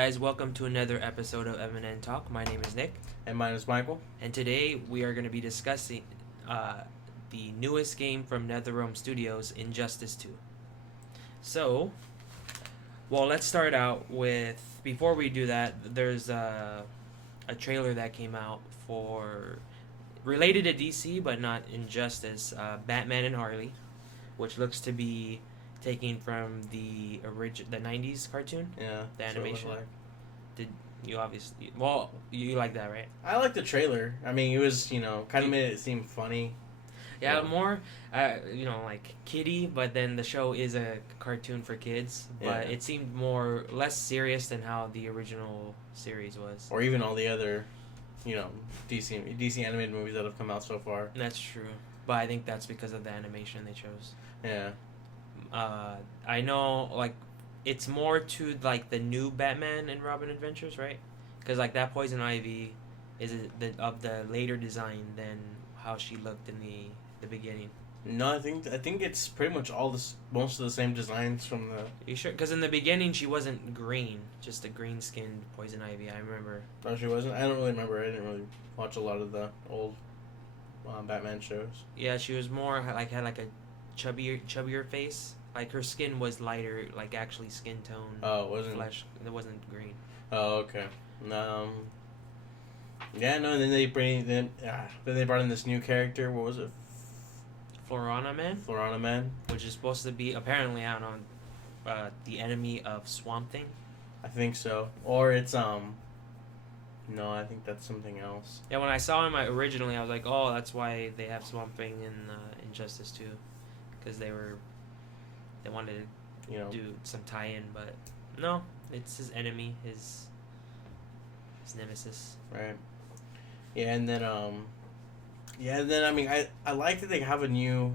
guys, welcome to another episode of M&N Talk. My name is Nick, And mine is Michael. and today we are going to be discussing the newest game from NetherRealm Studios, Injustice 2. So, let's start out with, before we do that, there's a trailer that came out for, related to DC but not Injustice, Batman and Harley, which looks to be taking from the 90s cartoon. Yeah. The animation. Like. Did you obviously? You like that, right? I like the trailer. I mean, it was, kind of made it seem funny. Yeah, more, like kiddie, but then the show is a cartoon for kids. But it seemed less serious than how the original series was. Or even all the other, DC animated movies that have come out so far. That's true, but I think that's because of the animation they chose. Yeah. I know, like, it's more to, like, the new Batman and Robin adventures, right? Because, like, that Poison Ivy is of the later design than how she looked in the beginning. No, I think it's pretty much most of the same designs from the... You sure? Because in the beginning she wasn't green, just a green-skinned Poison Ivy, I remember. Oh, she wasn't? I don't really remember. I didn't really watch a lot of the old Batman shows. Yeah, she was more, like, had, like, a chubbier face. Like, her skin was lighter, like, actually skin tone. Oh, it wasn't... Flesh. It wasn't green. Oh, okay. Yeah, no, and then they brought in this new character. What was it? Florana Man? Which is supposed to be, apparently, I don't know, the enemy of Swamp Thing. I think so. Or it's, no, I think that's something else. Yeah, when I saw him originally, I was like, oh, that's why they have Swamp Thing in Injustice 2. Because they wanted to do some tie-in, but no, it's his enemy, his nemesis. Right. Yeah, and then I mean, I like that they have a new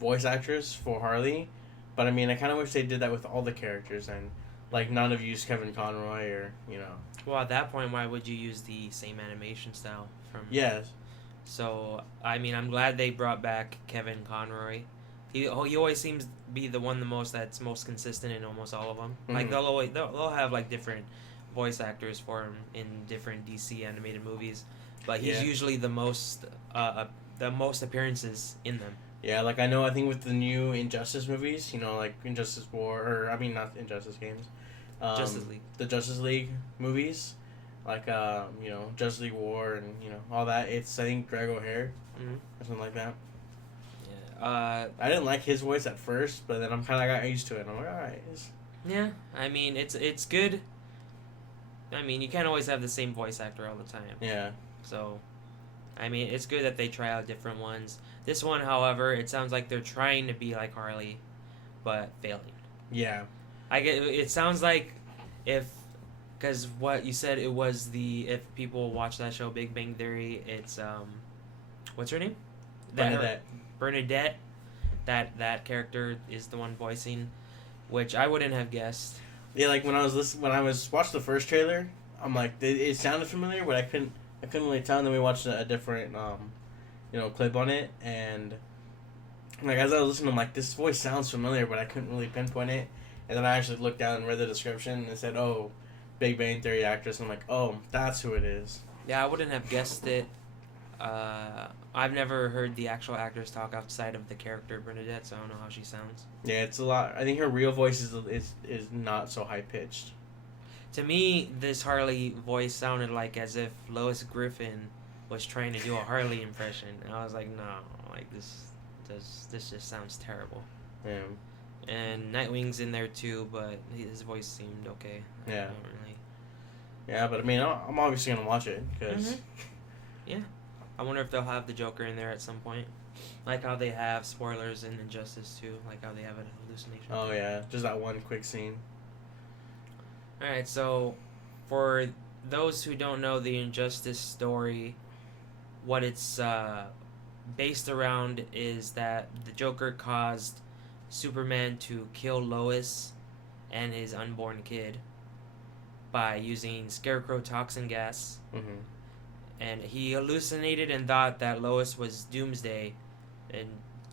voice actress for Harley, but I mean, I kind of wish they did that with all the characters and, like, none of used Kevin Conroy or, Well, at that point, why would you use the same animation style from... Yes. So, I mean, I'm glad they brought back Kevin Conroy. He always seems to be the that's most consistent in almost all of them. Mm-hmm. Like, they'll have, like, different voice actors for him in different DC animated movies, but he's usually the most appearances in them. Yeah, like, I think with the new Injustice movies, like Injustice War, or, I mean, not Injustice games. Justice League. The Justice League movies, like, Justice League War and, all that, it's, I think, Greg O'Hare, or something like that. I didn't like his voice at first, but then I'm kind of got used to it. I'm like, all right. Yeah, I mean, it's good. I mean, you can't always have the same voice actor all the time. Yeah. So, I mean, it's good that they try out different ones. This one, however, it sounds like they're trying to be like Harley, but failing. Yeah. It sounds like because what you said, it was if people watch that show, Big Bang Theory, it's, what's her name? Bernadette. That character is the one voicing, which I wouldn't have guessed. Yeah, like when I was watching the first trailer, I'm like, it sounded familiar, but I couldn't really tell. And then we watched a different, clip on it, and like as I was listening, I'm like, this voice sounds familiar, but I couldn't really pinpoint it. And then I actually looked down and read the description, and it said, "Oh, Big Bang Theory actress." And I'm like, "Oh, that's who it is." Yeah, I wouldn't have guessed it. I've never heard the actual actors talk outside of the character Bernadette, so I don't know how she sounds. Yeah, it's a lot. I think her real voice is not so high pitched. To me, this Harley voice sounded like as if Lois Griffin was trying to do a Harley impression, and I was like, no, like this just sounds terrible. Yeah. And Nightwing's in there too, but his voice seemed okay. Yeah. Really. Yeah, but I mean, I'm obviously gonna watch it because. Yeah. I wonder if they'll have the Joker in there at some point. Like how they have spoilers in Injustice 2, like how they have an hallucination. Oh, yeah. Just that one quick scene. Alright, so for those who don't know the Injustice story, what it's based around is that the Joker caused Superman to kill Lois and his unborn kid by using Scarecrow toxin gas. Mm-hmm. And he hallucinated and thought that Lois was Doomsday and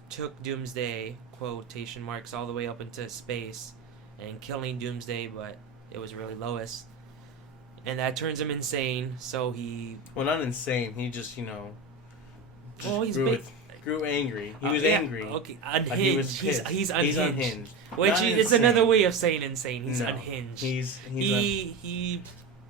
took Doomsday, quotation marks, all the way up into space and killing Doomsday, but it was really Lois. and that turns him insane. So he. Well, not insane. He just He's grew angry. He was yeah, angry. Okay, unhinged. Like he was he's pissed. unhinged. He's unhinged. Which Not is insane. another way of saying insane. He's No, unhinged. He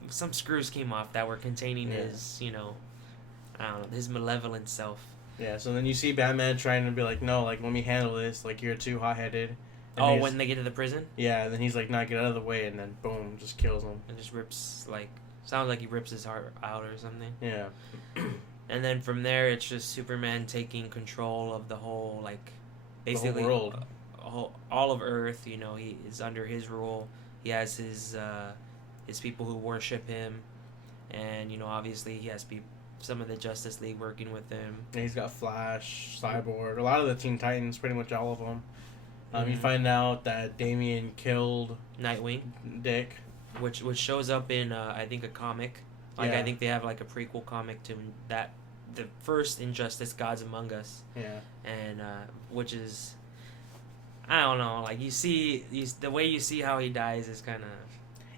some screws came off that were containing Yeah. his, I don't know, his malevolent self. Yeah, so then you see Batman trying to be like, no, like, let me handle this. Like, you're too hot-headed. And When they get to the prison? Yeah, and then he's like, nah, get out of the way, and then boom, just kills him. And just rips, sounds like he rips his heart out or something. Yeah. And then from there, it's just Superman taking control of the whole, basically the whole world. All of Earth. He is under his rule. He has his people who worship him, and obviously he has some of the Justice League working with him. And he's got Flash, Cyborg, a lot of the Teen Titans, pretty much all of them. You Mhm. find out that Damian killed Nightwing, Dick. which shows up in I think a comic. Yeah. I think they have a prequel comic to that, the first Injustice, Gods Among Us, Yeah. and which is, I don't know, the way you see how he dies is kind of.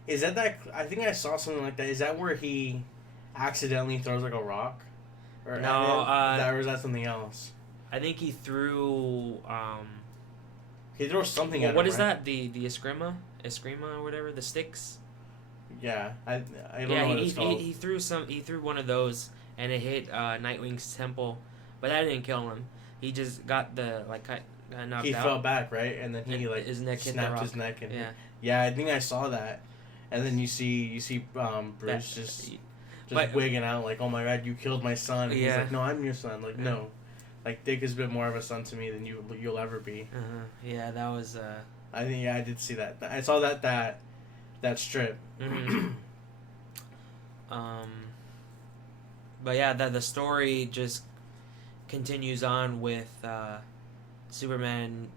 Is that I think I saw something like that. Is that where he accidentally throws a rock? Or No, or is that something else? I think he threw. He throws something at him, What is right? that? The Eskrima or whatever, the sticks. Yeah, I don't know what it's called. He threw one of those and it hit Nightwing's temple, but that didn't kill him. He just got got knocked He out. fell back, right? And then he And his neck hit the snapped rock. his neck. And Yeah. I think I saw that. And then you see Bruce just but- wigging out like, oh my god, you killed my son. And he's Yeah. like, no, I'm your son. Like, no. Like, Dick has been more of a son to me than you'll ever be. Yeah, that was. I think I did see that. I saw that strip. Mhm. But yeah, the story just continues on with Superman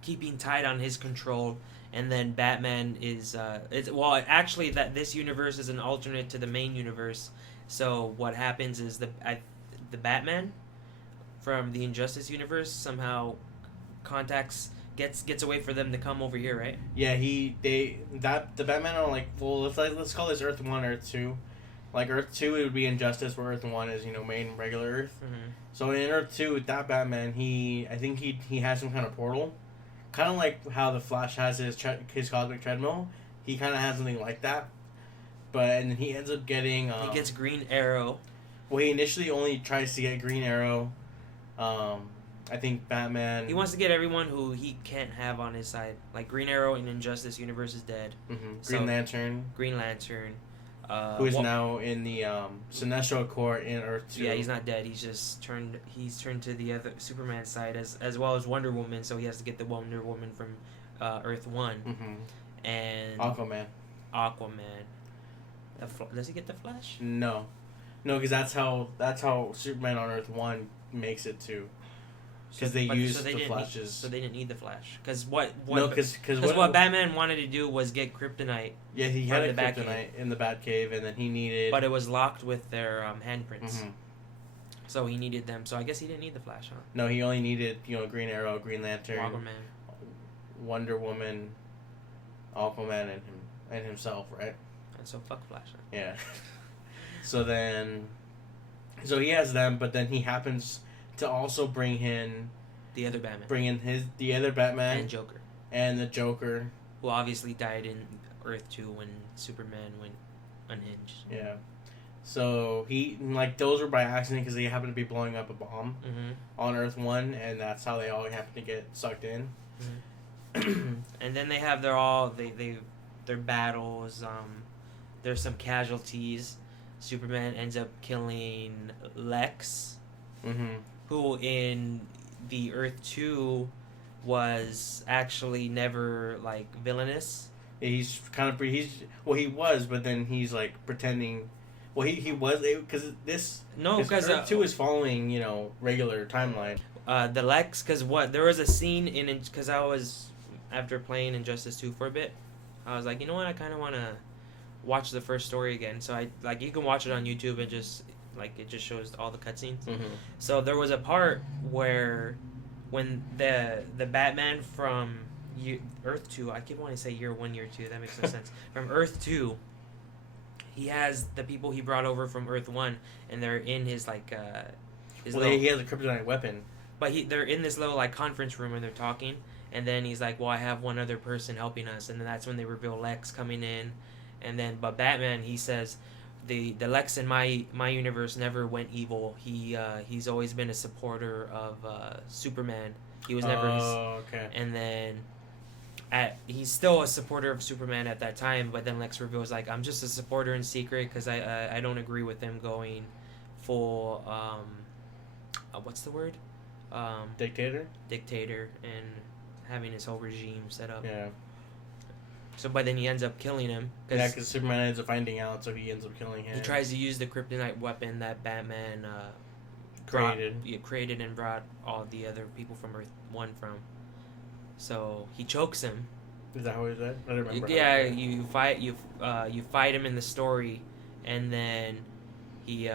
keeping tight on his control, and then Batman is actually that this universe is an alternate to the main universe. So what happens is the Batman from the Injustice universe somehow gets away for them to come over here, right? Yeah, the Batman are like, well, let's call this Earth 1, Earth 2. Like, Earth 2, it would be Injustice, where Earth 1 is, main regular Earth. Mm-hmm. So in Earth 2, with that Batman, I think he has some kind of portal. Kind of like how the Flash has his cosmic treadmill. He kind of has something like that. And then he ends up getting... he gets Green Arrow. Well, he initially only tries to get Green Arrow. I think Batman... He wants to get everyone who he can't have on his side. Like Green Arrow in Injustice universe is dead. Green Lantern. Green Lantern. Who is now in the Sinestro Court in Earth 2. Yeah, he's not dead. He's turned to the other Superman side as well as Wonder Woman, so he has to get the Wonder Woman from Earth 1. Mm-hmm. And Aquaman. Does he get the Flash? No, because that's how Superman on Earth 1 makes it too. Because they used the Flashes. So they didn't need the Flash. Because what Batman wanted to do was get kryptonite. Yeah, he had a kryptonite in the Batcave, and then he needed... But it was locked with their handprints. Mm-hmm. So he needed them. So I guess he didn't need the Flash, huh? No, he only needed, Green Arrow, Green Lantern, Aquaman, Wonder Woman, Aquaman, and himself, right? And so fuck Flash. Huh? Yeah. So he has them, but then he happens to also bring in the other Batman. The other Batman and Joker. And the Joker. Who obviously died in Earth 2 when Superman went unhinged. Yeah. So those were by accident because they happened to be blowing up a bomb on Earth 1, and that's how they all happened to get sucked in. Mm-hmm. And then they have their battles. There's some casualties. Superman ends up killing Lex. Mm-hmm. Who in the Earth 2 was actually never villainous. He was, but then he's pretending. Well, he was because Earth 2 is following regular timeline. The Lex, because there was a scene because I was after playing Injustice 2 for a bit, I was like, you know what, I kind of want to watch the first story again. So I you can watch it on YouTube and just. It just shows all the cutscenes. Mm-hmm. So there was a part where when the Batman from Earth 2, I keep wanting to say year 1, year 2, that makes no sense. From Earth 2, he has the people he brought over from Earth One, and they're in his like his Well, little, he has a kryptonite weapon. but they're in this little like conference room and they're talking, and then he's like, well, I have one other person helping us, and then that's when they reveal Lex coming in, and then but Batman, he says, the Lex in my universe never went evil. He's always been a supporter of Superman. He was never okay. and then he's still a supporter of Superman at that time, but then Lex reveals like, I'm just a supporter in secret because I don't agree with him going full what's the word, dictator and having his whole regime set up. Yeah. So but then he ends up killing him because Superman ends up finding out, so he ends up killing him. He tries to use the kryptonite weapon that Batman created and brought all the other people from Earth One from. So he chokes him. Is that how is that? I don't remember. Yeah, you fight him in the story, and then he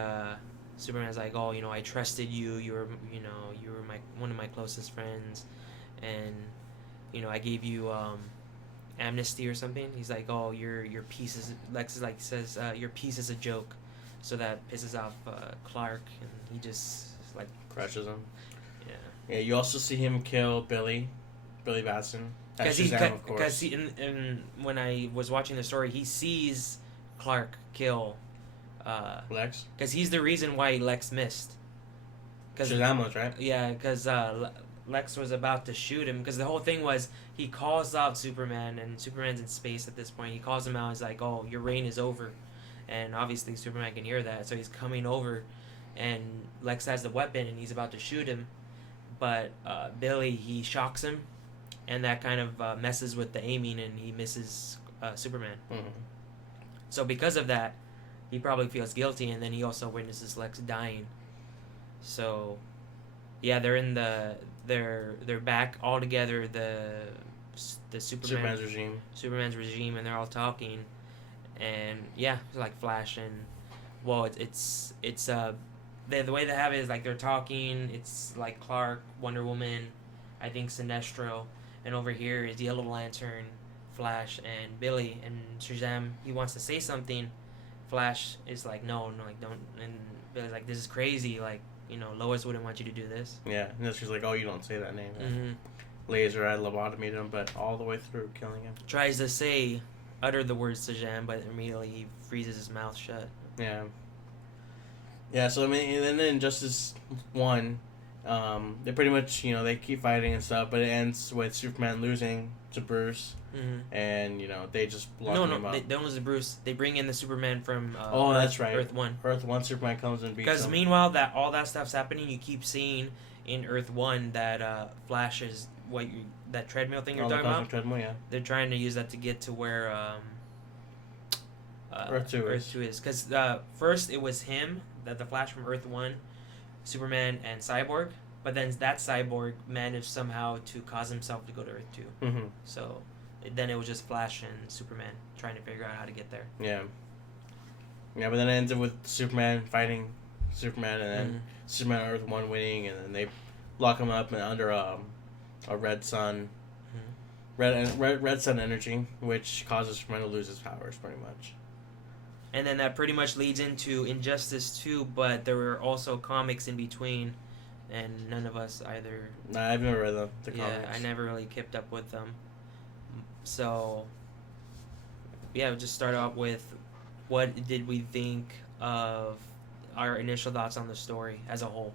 Superman's like, oh, I trusted you. You were one of my closest friends, and I gave you amnesty or something. He's like, oh, your piece is Lex is like says your piece is a joke, so that pisses off Clark, and he just like crushes him. Yeah. Yeah. You also see him kill Billy Batson. Because when I was watching the story, he sees Clark kill Lex. Because he's the reason why Lex missed. Shazam was right. Yeah, because Lex was about to shoot him. Because the whole thing was he calls out Superman, and Superman's in space at this point. He calls him out. He's like, "Oh, your reign is over," and obviously Superman can hear that, so he's coming over, and Lex has the weapon, and he's about to shoot him, but Billy, he shocks him. And that kind of messes with the aiming, and he misses Superman. Mm-hmm. So because of that, he probably feels guilty, and then he also witnesses Lex dying. So, yeah, they're back all together. The Superman's regime, and they're all talking, and yeah, it's like Flash and it's the way they have it is like they're talking. It's like Clark, Wonder Woman, I think Sinestro. And over here is Yellow Lantern, Flash, and Billy. And Shazam, he wants to say something. Flash is like, no, like, don't. And Billy's like, this is crazy. Like, Lois wouldn't want you to do this. Yeah, and then she's like, oh, you don't say that name. Mm-hmm. Laser, I lobotomied him, but all the way through killing him. Tries to utter the words Shazam, but immediately he freezes his mouth shut. Yeah. Yeah, so I mean, and then in Injustice 1... they pretty much, they keep fighting and stuff, but it ends with Superman losing to Bruce, and, they just lock him up. They don't lose to Bruce. They bring in the Superman from that's right. Earth 1. Earth 1, Superman comes and beats him. Because meanwhile, all that stuff's happening, you keep seeing in Earth 1 that Flash is, that treadmill thing you're talking about? Treadmill, yeah. They're trying to use that to get to where Earth 2 is. Because first it was him, the Flash from Earth 1, Superman, and Cyborg, but then that Cyborg managed somehow to cause himself to go to Earth 2. Mm-hmm. So then it was just Flash and Superman trying to figure out how to get there. Yeah. Yeah, but then it ends up with Superman fighting Superman, and then Superman and Earth 1 winning, and then they lock him up under a red sun. Red sun energy, which causes Superman to lose his powers, pretty much. And then that pretty much leads into Injustice 2, but there were also comics in between, and none of us either. Nah, I've never read the comics. Yeah, I never really kept up with them. So, yeah, we'll just start off with what did we think of our initial thoughts on the story as a whole?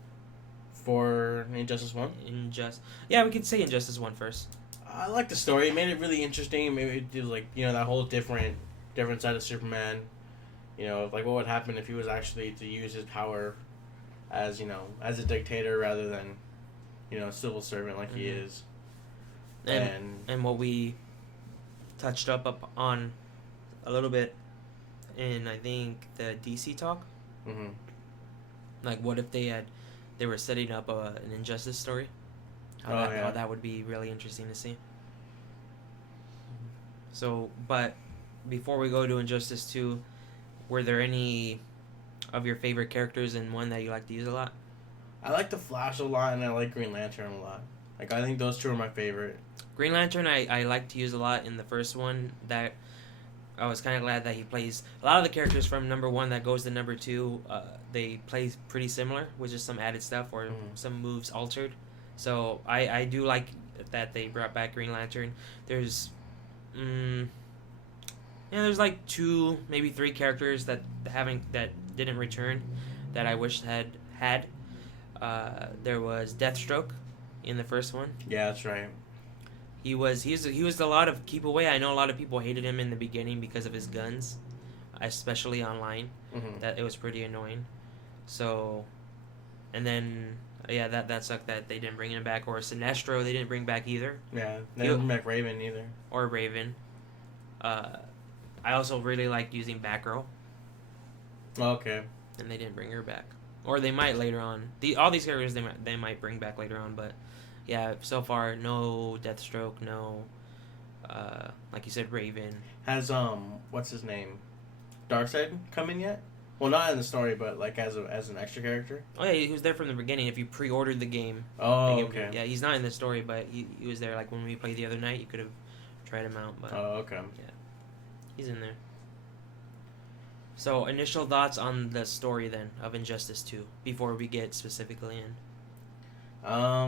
For Injustice 1? Yeah, we could say Injustice 1 first. I like the story. It made it really interesting. Maybe it did, like, that whole different side of Superman. Like what would happen if he was actually to use his power as, as a dictator rather than, civil servant like he is. And what we touched up on a little bit in, I think, the DC talk. Mm-hmm. Like, what if they were setting up an Injustice story? How that would be really interesting to see. So, but before we go to Injustice 2, were there any of your favorite characters and one that you like to use a lot? I like the Flash a lot, and I like Green Lantern a lot. Like, I think those two are my favorite. Green Lantern I like to use a lot in the first one. That I was kind of glad that he plays a lot of the characters from number 1 that goes to number 2. They play pretty similar with just some added stuff or some moves altered. So I do like that they brought back Green Lantern. There's there's like 2, maybe 3 characters that didn't return that I wish had. There was Deathstroke in the first one. Yeah, that's right. He was a lot of keep away. I know a lot of people hated him in the beginning because of his guns, especially online. That it was pretty annoying. So, and then that sucked that they didn't bring him back. Or Sinestro, they didn't bring back either. Yeah, they didn't bring back Raven either. Or Raven. I also really liked using Batgirl. Okay. And they didn't bring her back, or they might later on. All these characters they might bring back later on, but yeah, so far no Deathstroke, no, like you said, Raven. Has what's his name, Darkseid come in yet? Well, not in the story, but like as an extra character. Oh yeah, he was there from the beginning. If you pre-ordered the game. Oh, okay. Yeah, he's not in the story, but he was there. Like when we played the other night, you could have tried him out. But oh, okay. Yeah, he's in there. So, initial thoughts on the story then of Injustice 2 before we get specifically in. I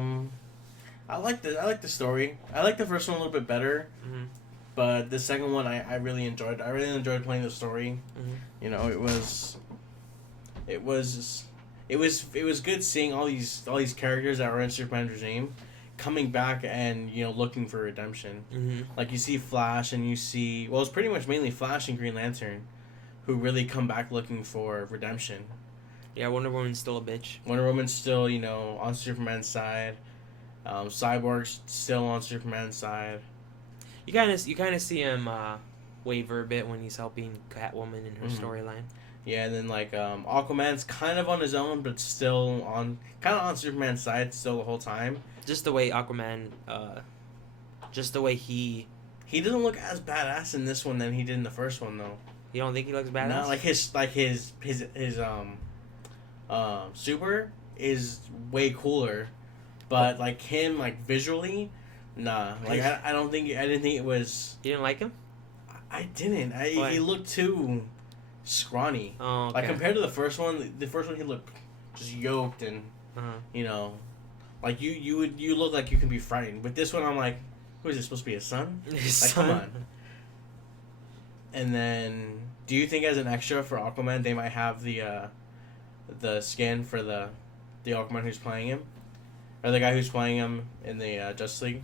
like the story. I like the first one a little bit better, but the second one I really enjoyed. I really enjoyed playing the story. You know, it was good seeing all these characters that were in Superman's regime coming back and looking for redemption. Like you see Flash and you see it's pretty much mainly Flash and Green Lantern, who really come back looking for redemption. Yeah, Wonder Woman's still a bitch. Wonder Woman's still, on Superman's side. Cyborg's still on Superman's side. You kind of see him waver a bit when he's helping Catwoman in her storyline. Yeah, and then like Aquaman's kind of on his own, but still on Superman's side still the whole time. Just the way Aquaman, just the way he doesn't look as badass in this one than he did in the first one though. You don't think he looks badass? No, his super is way cooler, but like him visually, nah. Like I didn't think it was. You didn't like him? I didn't. He looked too scrawny. Oh, okay. Like compared to the first one he looked just yoked and like you look like you can be frightened. With this one, I'm like, who is this supposed to be, his son? Come on. And then, do you think as an extra for Aquaman they might have the skin for the Aquaman who's playing him, or the guy who's playing him in the Justice League?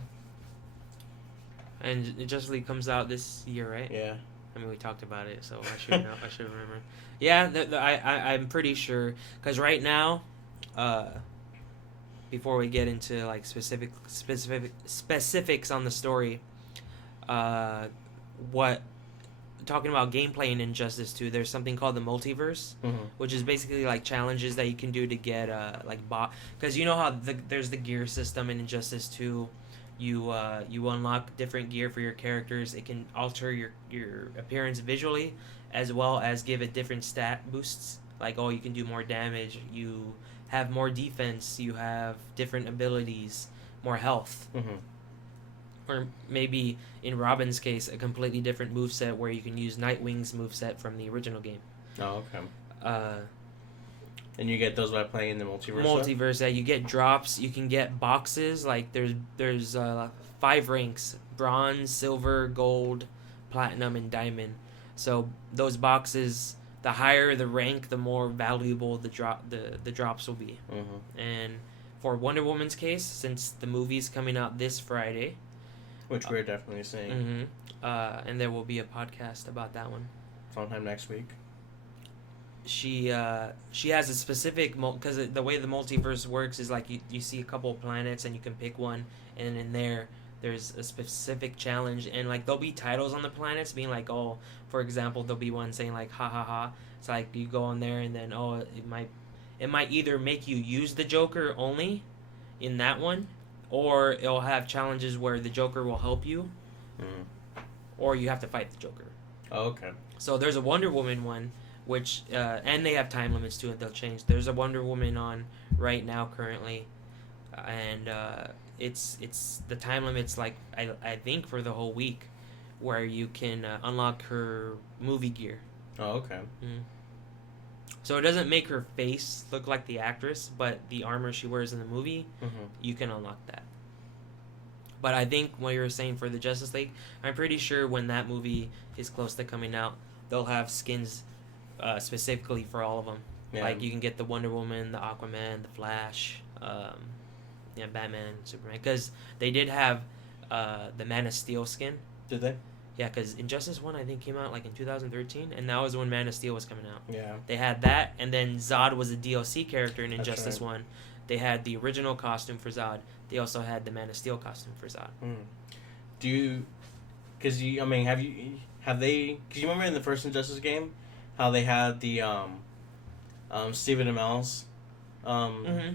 And Justice League comes out this year, right? Yeah. I mean, we talked about it, so I should know. I should remember. Yeah, I'm pretty sure, because right now, before we get into like specifics on the story, talking about gameplay in Injustice 2, there's something called the multiverse, which is basically like challenges that you can do to get because you know how there's the gear system in Injustice 2. You unlock different gear for your characters. It can alter your appearance visually, as well as give it different stat boosts. Like, you can do more damage, you have more defense, you have different abilities, more health. Or maybe, in Robin's case, a completely different moveset where you can use Nightwing's moveset from the original game. Oh, okay. And you get those by playing in the multiverse? You get drops, you can get boxes, like there's 5 ranks: bronze, silver, gold, platinum, and diamond. So those boxes, the higher the rank, the more valuable the drops will be. And for Wonder Woman's case, since the movie's coming out this Friday, which we're definitely seeing. And there will be a podcast about that one. Sometime next week. She has a specific because the way the multiverse works is like you see a couple of planets and you can pick one, and in there's a specific challenge, and like there'll be titles on the planets being like, for example, there'll be one saying like ha ha ha. It's like you go on there and then it might either make you use the Joker only in that one, or it'll have challenges where the Joker will help you, or you have to fight the Joker. Oh, okay. So there's a Wonder Woman one, which and they have time limits to it. They'll change. There's a Wonder Woman on right now currently, and it's the time limit's like I think for the whole week, where you can unlock her movie gear. Oh, okay. So it doesn't make her face look like the actress, but the armor she wears in the movie, you can unlock that. But I think what you were saying for the Justice League, I'm pretty sure when that movie is close to coming out, they'll have skins specifically for all of them. Yeah. Like you can get the Wonder Woman, the Aquaman, the Flash, Batman, Superman. Because they did have the Man of Steel skin. Did they? Yeah, because Injustice 1, I think, came out like in 2013, and that was when Man of Steel was coming out. Yeah. They had that, and then Zod was a DLC character in That's Injustice right. 1. They had the original costume for Zod. They also had the Man of Steel costume for Zod. Do you... Because you... I mean, have they... Because you remember in the first Injustice game, how they had the, Stephen Amell's,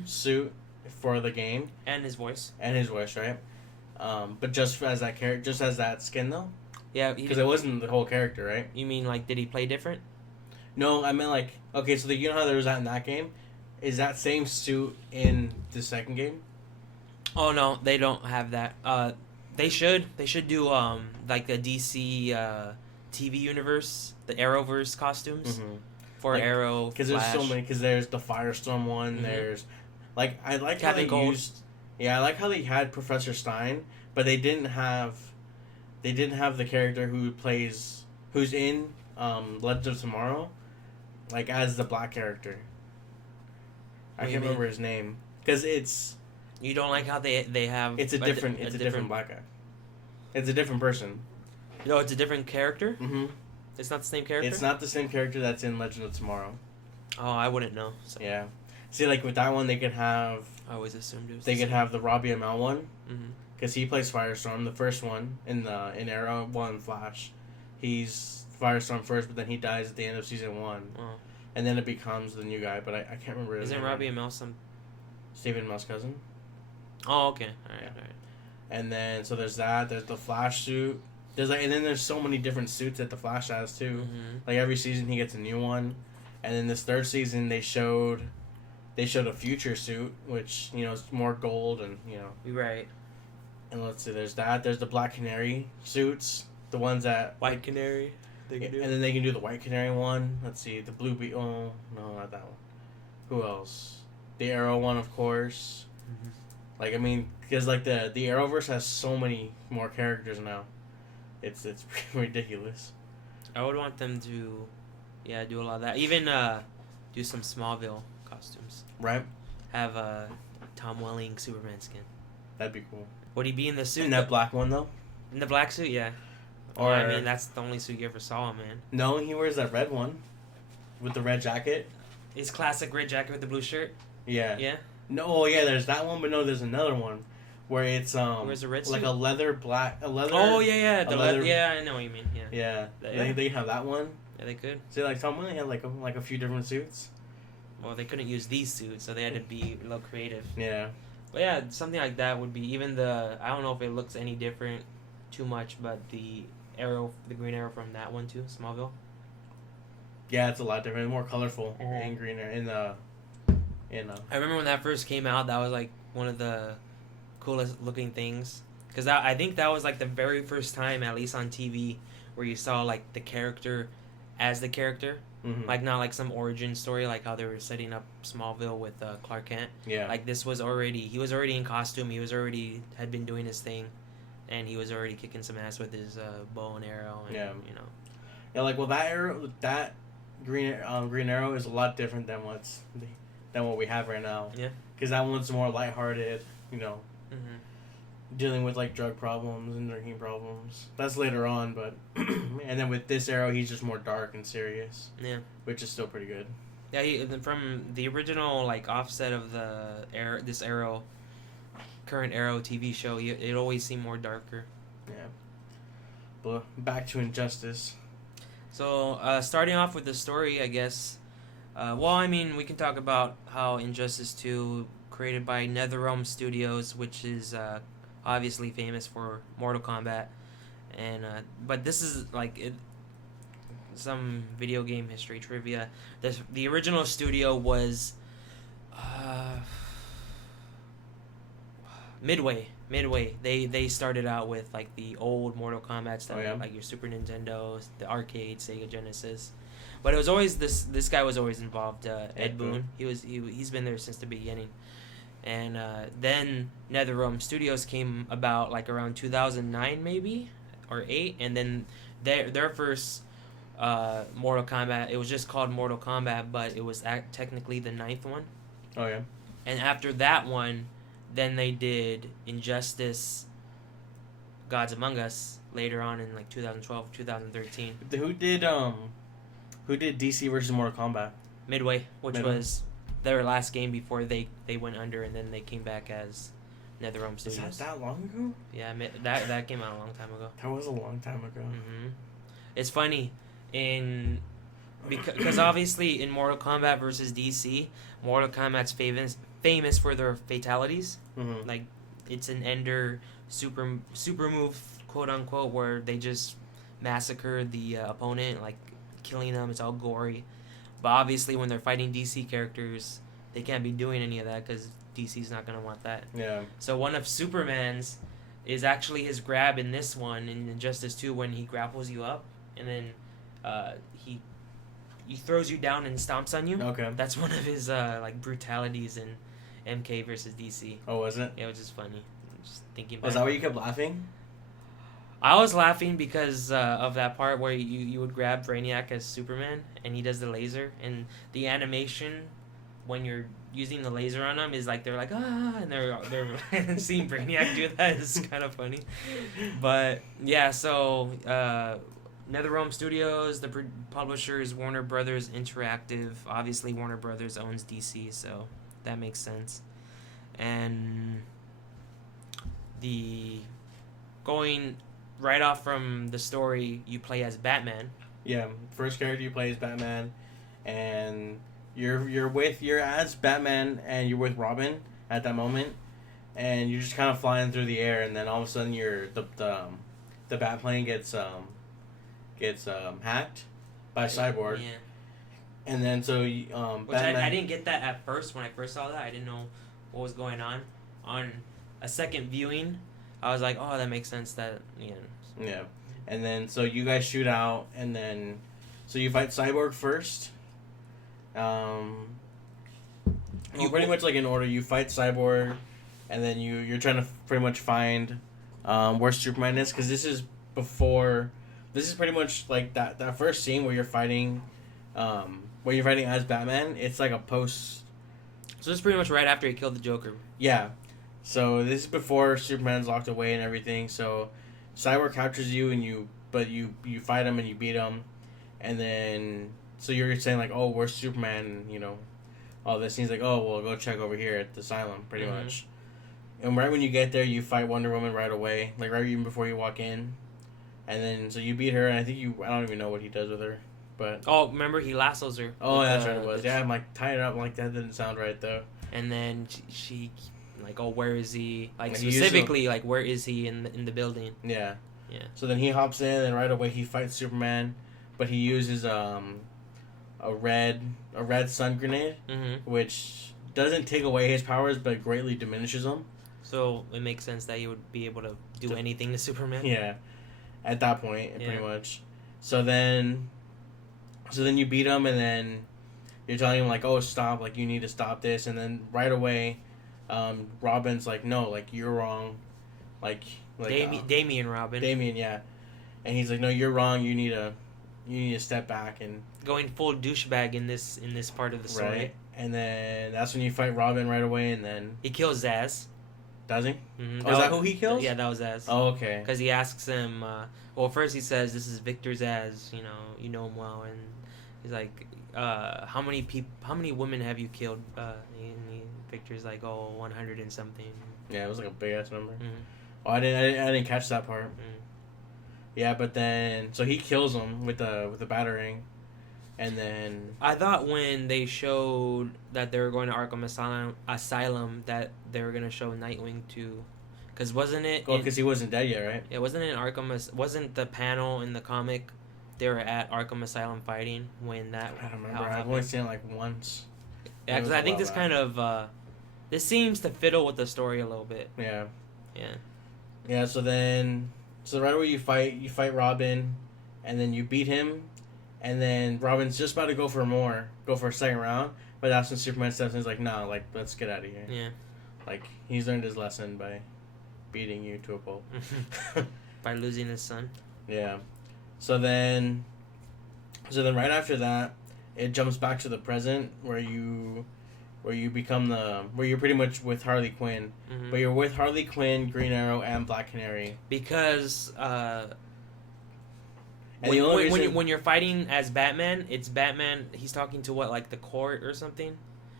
suit for the game? And his voice. And his voice, right? But just as that character... Just as that skin, though? Yeah. Because it wasn't the whole character, right? You mean, like, did he play different? No, I meant like... Okay, so you know how there was that in that game? Is that same suit in the second game? Oh, no, they don't have that. They should. They should do, like, the DC TV universe, the Arrowverse costumes for Like, Arrow, Because there's so many... Because there's the Firestorm one, there's... Like, I like Captain how they Cold. used... Yeah, I like how they had Professor Stein, but they didn't have... They didn't have the character who's in Legends of Tomorrow, like as the black character. I can't remember his name because it's. You don't like how they have. It's a different black guy. It's a different person. No, it's a different character. Mm-hmm. It's not the same character. It's not the same character that's in Legend of Tomorrow. Oh, I wouldn't know. So. Yeah, see, like with that one, they could have. I always assumed it was. They could have the Robbie Amell one. Mm-hmm. Because he plays Firestorm, the first one in Arrow, well, in Flash, he's Firestorm first, but then he dies at the end of season 1, and then it becomes the new guy. But I can't remember his name. Isn't Robbie Amell some? Stephen Amell's cousin. Oh, okay, all right. And then so there's that. There's the Flash suit. And then there's so many different suits that the Flash has too. Mm-hmm. Like every season he gets a new one, and then this third season they showed a future suit, which is more gold and You're right. And let's see, there's that. There's the Black Canary suits, the ones that White Canary. and then they can do the White Canary one. Let's see, the Blue Beetle. Oh no, not that one. Who else? The Arrow one, of course. Mm-hmm. Like I mean, because like the Arrowverse has so many more characters now. It's ridiculous. I would want them to, do a lot of that. Even do some Smallville costumes. Right. Have a Tom Welling Superman skin. That'd be cool. Would he be in the suit? In that black one though. In the black suit, yeah. Or I mean, that's the only suit you ever saw him in. No, he wears that red one, with the red jacket. His classic red jacket with the blue shirt. Yeah. Yeah. No, yeah. There's that one, but no, there's another one, where it's Where's the red like suit? a leather. Oh yeah, the leather. Yeah, I know what you mean. Yeah. Yeah. Yeah. They have that one. Yeah, they could. See, like Tom Welling had like a few different suits. Well, they couldn't use these suits, so they had to be a little creative. Yeah. But yeah, something like that would be even I don't know if it looks any different too much, but the Green Arrow from that one too, Smallville. Yeah, it's a lot different, more colorful and greener I remember when that first came out, that was like one of the coolest looking things, because I think that was like the very first time, at least on TV, where you saw like the character as the character. Mm-hmm. Like not like some origin story, like how they were setting up Smallville with Clark Kent. Yeah. Like he was already in costume. He was already had been doing his thing, and he was already kicking some ass with his bow and arrow. And, Yeah. Yeah, like that Green Arrow is a lot different than what we have right now. Yeah. Because that one's more lighthearted. Mm-hmm. Dealing with like drug problems and drinking problems. That's later on, but and then with this Arrow, he's just more dark and serious. Yeah. Which is still pretty good. Yeah, from the original like offset of this current Arrow TV show, it always seemed more darker. Yeah. But back to Injustice. So starting off with the story, I guess. We can talk about how Injustice 2, created by NetherRealm Studios, which is obviously famous for Mortal Kombat, and but this is like some video game history trivia. The original studio was Midway. They started out with like the old Mortal Kombat stuff, like your Super Nintendo, the arcade, Sega Genesis. But it was always this guy was always involved. Ed Boon. He's been there since the beginning. And then NetherRealm Studios came about like around 2009 maybe or 8, and then their first Mortal Kombat, it was just called Mortal Kombat, but it was technically the 9th one. Oh yeah. And after that one, then they did Injustice, Gods Among Us later on in like 2012, 2013. Who did DC versus Mortal Kombat? Midway, which was their last game before they went under, and then they came back as NetherRealm Studios. Is that long ago? Yeah, that came out a long time ago. That was a long time ago. Mm-hmm. It's funny because obviously in Mortal Kombat versus DC, Mortal Kombat's famous for their fatalities. Mm-hmm. Like it's an ender super move, quote unquote, where they just massacre the opponent, like killing them. It's all gory. But obviously when they're fighting DC characters, they can't be doing any of that because DC's not gonna want that. Yeah. So one of Superman's is actually his grab in this one in Injustice 2 when he grapples you up and then he throws you down and stomps on you. Okay. That's one of his like brutalities in MK versus DC. Oh, was it? Yeah, which is funny. Just thinking back. Was that why you kept laughing? I was laughing because of that part where you would grab Brainiac as Superman and he does the laser, and the animation when you're using the laser on them is like they're like and they're seeing Brainiac do that is kind of funny. But yeah, so NetherRealm Studios, the publisher is Warner Brothers Interactive. Obviously Warner Brothers owns DC, so that makes sense. And going right off from the story, you play as Batman. Yeah, first character you play is Batman, and you're as Batman, and you're with Robin at that moment, and you're just kind of flying through the air, and then all of a sudden the bat plane gets hacked by Cyborg. Yeah. And then so Batman. I didn't get that at first when I first saw that. I didn't know what was going on. On a second viewing, I was like, oh, that makes sense. Yeah. And then so you guys shoot out, and then so you fight Cyborg first. Pretty much like in order. You fight Cyborg, and then you're trying to pretty much find where Superman is, because this is pretty much like that first scene where you're fighting as Batman. It's like a post. So this is pretty much right after he killed the Joker. Yeah. So this is before Superman's locked away and everything. So Cyborg captures you, and you fight him and you beat him, and then so you're saying like, oh, where's Superman? All this. And he's like, oh, well, go check over here at the asylum, pretty much. And right when you get there, you fight Wonder Woman right away, like right even before you walk in, and then so you beat her, and I don't even know what he does with her, but remember he lassos her. Oh, that's right, it was. Yeah, I'm like tying it up, like that didn't sound right though. And then she like, oh, where is he? Like specifically, like where is he in the building? Yeah. Yeah. So then he hops in, and right away he fights Superman, but he uses a red sun grenade, which doesn't take away his powers, but greatly diminishes them. So it makes sense that he would be able to do anything to Superman. Yeah. At that point, pretty much. So then you beat him, and then you're telling him like, oh, stop, like you need to stop this, and then right away, Robin's like, no, like you're wrong, like Damian Robin. Damian, yeah, and he's like, no, you're wrong. You need to step back, and going full douchebag in this part of the story. Right, and then that's when you fight Robin right away, and then he kills Zaz. Does he? Mm-hmm. Oh, is that who he kills? Yeah, that was Zaz. Oh, okay. Because he asks him. First he says, "This is Victor Zaz. You know him well," and he's like, "How many women have you killed?" Victor's like, "Oh, 100 and something." Yeah, it was like a big ass number. Mm-hmm. Oh, I didn't catch that part. Mm. Yeah, but then so he kills him with the batarang, and then I thought when they showed that they were going to Arkham Asylum that they were gonna show Nightwing too, because wasn't it? Oh, because he wasn't dead yet, right? It wasn't in Arkham. Wasn't the panel in the comic? They were at Arkham Asylum fighting when that. I don't remember. I've only seen it like once. Yeah, because I think this kind of This seems to fiddle with the story a little bit. Yeah. Yeah. Yeah. So right away you fight Robin, and then you beat him, and then Robin's just about to go for a second round, but that's when Superman steps in. He's like, "Nah, like let's get out of here." Yeah. Like he's learned his lesson by beating you to a pulp. By losing his son. Yeah. So then right after that, it jumps back to the present where you're pretty much with Harley Quinn, Mm-hmm. but you're with Harley Quinn, Green Arrow, and Black Canary. Because And the only reason when you're fighting as Batman, it's Batman. He's talking to what, like the court or something.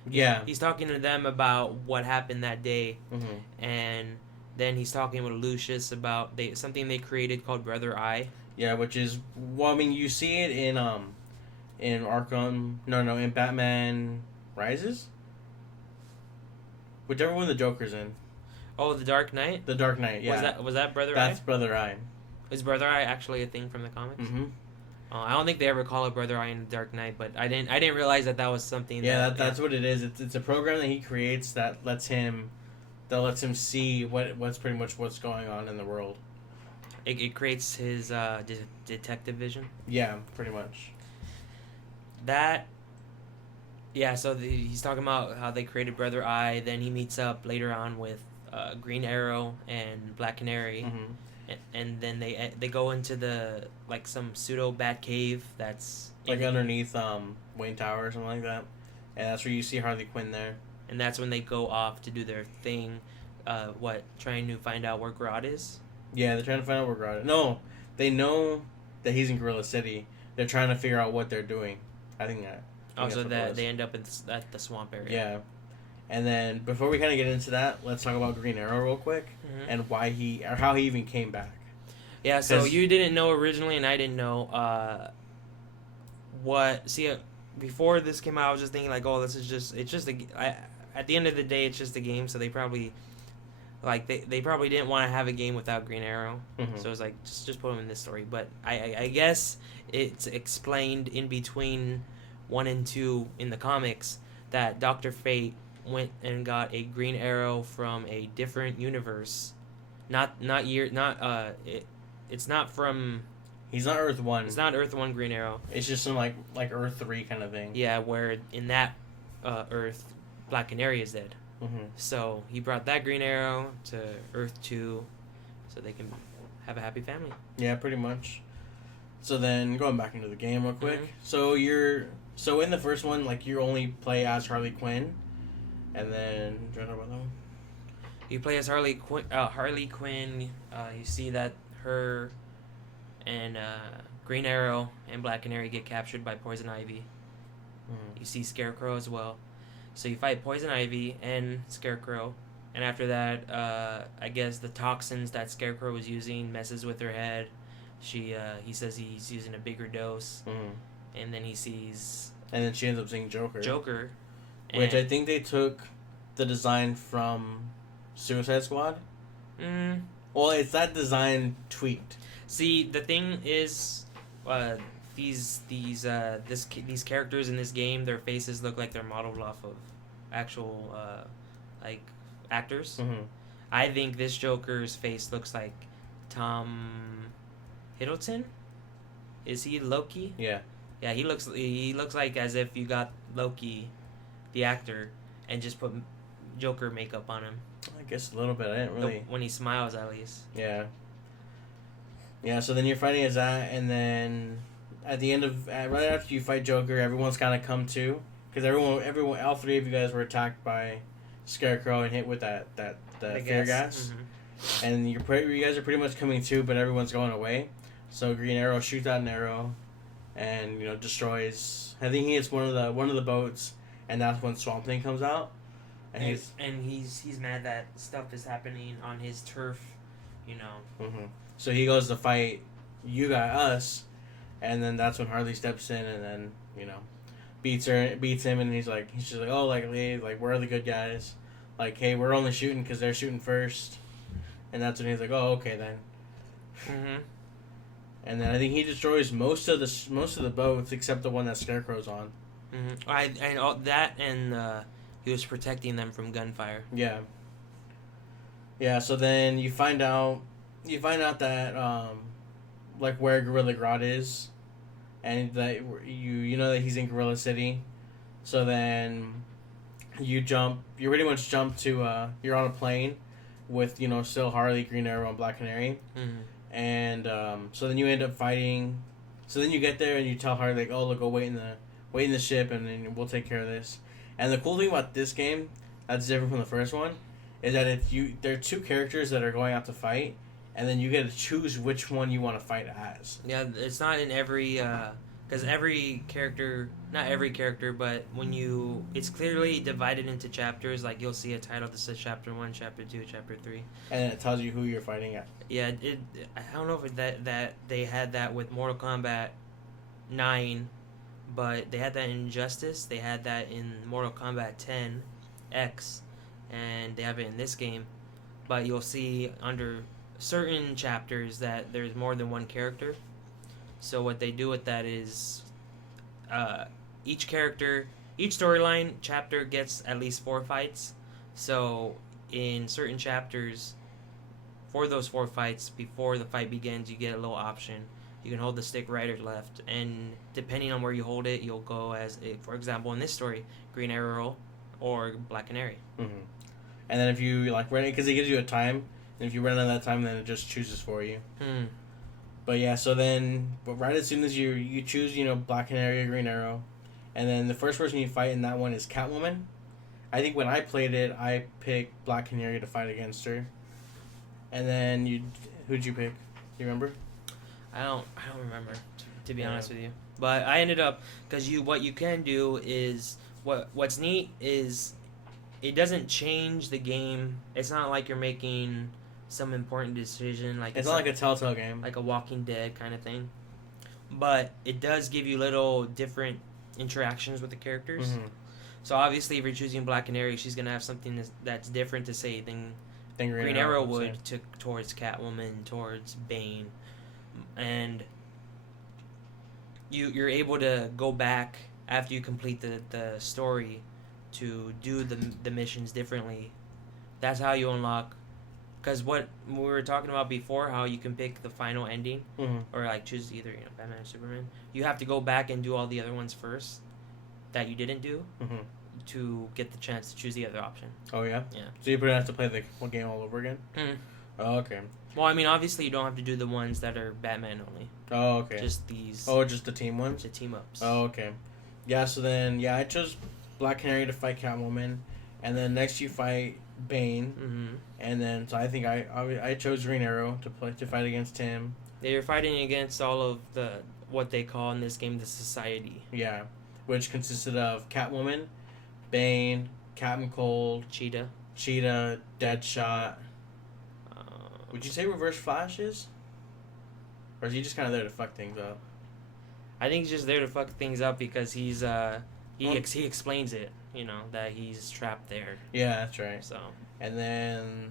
yeah. He's talking to them about what happened that day, Mm-hmm. and then he's talking with Lucius about something they created called Brother Eye. Yeah, which is well, I mean, you see it in Arkham. No, in Batman Rises. Whichever one the Joker's in. Oh, the Dark Knight. The Dark Knight. Yeah. Was that Brother That's Eye? Brother Eye. Is Brother Eye actually a thing from the comics? Mm-hmm. I don't think they ever call it Brother Eye in the Dark Knight, but I didn't realize that was something. Yeah, that's what it is. It's a program that he creates that lets him see what's pretty much what's going on in the world. It creates his detective vision. Yeah, pretty much. That. Yeah, so he's talking about how they created Brother Eye. Then he meets up later on with Green Arrow and Black Canary, Mm-hmm. and then they go into the some pseudo bat cave that's Like underneath Wayne Tower or something like that, and that's where you see Harley Quinn there. and that's when they go off to do their thing, trying to find out where Grodd is. Yeah, they're trying to find out where Grodd is. No, they know that he's in Gorilla City. They're trying to figure out what they're doing. I think that. So that they end up at the swamp area. Yeah. And then before we kind of get into that, let's talk about Green Arrow real quick Mm-hmm. and how he even came back. Yeah, so 'Cause- you didn't know originally, and I didn't know before this came out, I was just thinking at the end of the day, it's just a game, so they probably they probably didn't want to have a game without Green Arrow, Mhm. so it's like just put him in this story. But I guess it's explained in between 1 and 2 in the comics that Dr. Fate went and got a Green Arrow from a different universe. It's not from. He's not Earth 1. It's not Earth 1 Green Arrow. It's just some like Earth 3 kind of thing. Yeah, where in that Earth, Black Canary is dead. Mm-hmm. So he brought that Green Arrow to Earth 2, so they can have a happy family. Yeah, pretty much. So then going back into the game real quick. Mhm. So in the first one, you only play as Harley Quinn, and then do you know about that one? You play as Harley Quinn. You see that her and Green Arrow and Black Canary get captured by Poison Ivy. Mm-hmm. You see Scarecrow as well. So you fight Poison Ivy and Scarecrow, and after that, I guess the toxins that Scarecrow was using messes with her head. He says he's using a bigger dose, and then he sees And then she ends up seeing Joker. Which I think they took the design from Suicide Squad. Well, it's that design tweaked. See, the thing is, these characters in this game, their faces look like they're modeled off of actual actors. Mm-hmm. I think this Joker's face looks like Tom Hiddleston. Is he Loki? Yeah. Yeah, he looks like as if you got Loki, the actor, and just put Joker makeup on him. I guess a little bit. I didn't really. When he smiles, at least. Yeah. Yeah. So then you're fighting as that, and then at the end of right after you fight Joker, everyone's kind of come to because everyone, all three of you guys were attacked by Scarecrow and hit with the fear gas, and you guys are pretty much coming to, but everyone's going away. So Green Arrow shoots out an arrow, and destroys. I think he hits one of the boats, and that's when Swamp Thing comes out. And he's mad that stuff is happening on his turf, Mm-hmm. So he goes to fight you got us, and then that's when Harley steps in and then beats him, and he's just like, oh, we're the good guys, hey, we're only shooting because they're shooting first, and that's when he's like, oh, okay then. Mm-hmm. And then I think he destroys most of the boats except the one that Scarecrow's on. Mm-hmm. he was protecting them from gunfire. Yeah. Yeah. So then you find out that like where Gorilla Grodd is, and that you know that he's in Gorilla City. So then you pretty much jump to you're on a plane with still Harley, Green Arrow, and Black Canary, and so then you end up fighting. So then you get there and you tell Harley like, oh look, go wait in the ship, and then we'll take care of this. And the cool thing about this game that's different from the first one is that there are two characters that are going out to fight, and then you get to choose which one you want to fight as. Yeah, it's not in every because every character, not every character, but it's clearly divided into chapters. Like you'll see a title that says Chapter 1, Chapter 2, Chapter 3. And it tells you who you're fighting at. Yeah, I don't know if that they had that with Mortal Kombat 9, but they had that in Injustice. They had that in Mortal Kombat 10 X, and they have it in this game. But you'll see under certain chapters that there's more than one character. So what they do with that is each storyline chapter gets at least 4 fights. So in certain chapters, for those 4 fights, before the fight begins, you get a little option. You can hold the stick right or left, and depending on where you hold it, you'll go as, for example, in this story, Green Arrow or Black Canary. Mm-hmm. And then if you run it, because it gives you a time, and if you run out of that time, then it just chooses for you. But yeah, so then, but right as soon as you choose, Black Canary or Green Arrow, and then the first person you fight in that one is Catwoman. I think when I played it, I picked Black Canary to fight against her. And then who'd you pick? Do you remember? I don't remember, to be honest with you. But I ended up, because what you can do is, what's neat is, it doesn't change the game. It's not like you're making some important decision. Like it's not like a Telltale game. Like a Walking Dead kind of thing. But it does give you little different interactions with the characters. Mm-hmm. So obviously, if you're choosing Black Canary, she's going to have something that's different to say than Green Arrow would towards Catwoman, towards Bane. And you're able to go back after you complete the story to do the missions differently. That's how you unlock. Because what we were talking about before, how you can pick the final ending, or choose either Batman or Superman. You have to go back and do all the other ones first that you didn't do to get the chance to choose the other option. Oh yeah. Yeah. So you pretty much have to play the whole game all over again. Oh, okay. Well, I mean, obviously you don't have to do the ones that are Batman only. Oh, okay. Just these. Oh, just the team ones. The team ups. Oh, okay. Yeah. So then, I chose Black Canary to fight Catwoman, and then next you fight Bane, and then so I think I chose Green Arrow to fight against him. Yeah, you're fighting against all of what they call in this game the Society. Yeah, which consisted of Catwoman, Bane, Captain Cold, Cheetah, Deadshot. Would you say Reverse Flash is? Or is he just kind of there to fuck things up? I think he's just there to fuck things up because he explains it, that he's trapped there. Yeah, that's right. So. And then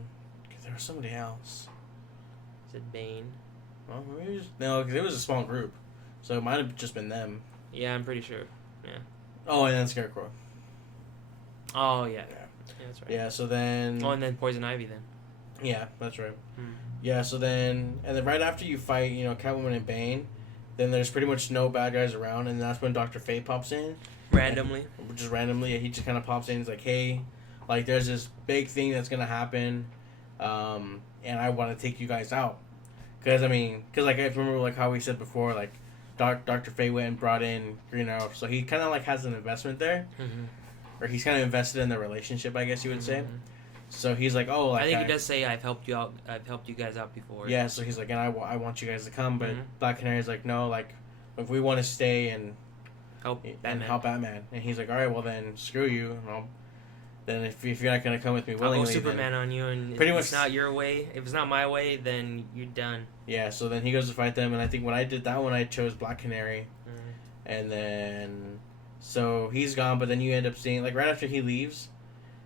there was somebody else. Is it Bane? Well, maybe no, because it was a small group, so it might have just been them. Yeah, I'm pretty sure. Yeah. Oh, and then Scarecrow. Oh yeah. Yeah, that's right. Yeah. So then. Oh, and then Poison Ivy then. Yeah, that's right. Yeah, so then right after you fight, Catwoman and Bane, then there's pretty much no bad guys around, and that's when Dr. Fate pops in. Randomly. Just randomly, he just kind of pops in. He's like, hey, there's this big thing that's going to happen, and I want to take you guys out. Because, I remember, how we said before, Dr. Fate went and brought in Green Arrow, so he kind of, has an investment there. Or he's kind of invested in the relationship, I guess you would say. So he's like, oh, I think he does say, I've helped you out. I've helped you guys out before. Yeah, so he's like, and I want you guys to come, but Black Canary's like, no, if we want to stay and help Batman, and he's like, all right, well then, screw you. Then if you're not gonna come with me willingly, I'll go Superman on you, and if it's not your way, if it's not my way, then you're done. Yeah, so then he goes to fight them, and I think when I did that one, I chose Black Canary, and then so he's gone, but then you end up seeing right after he leaves.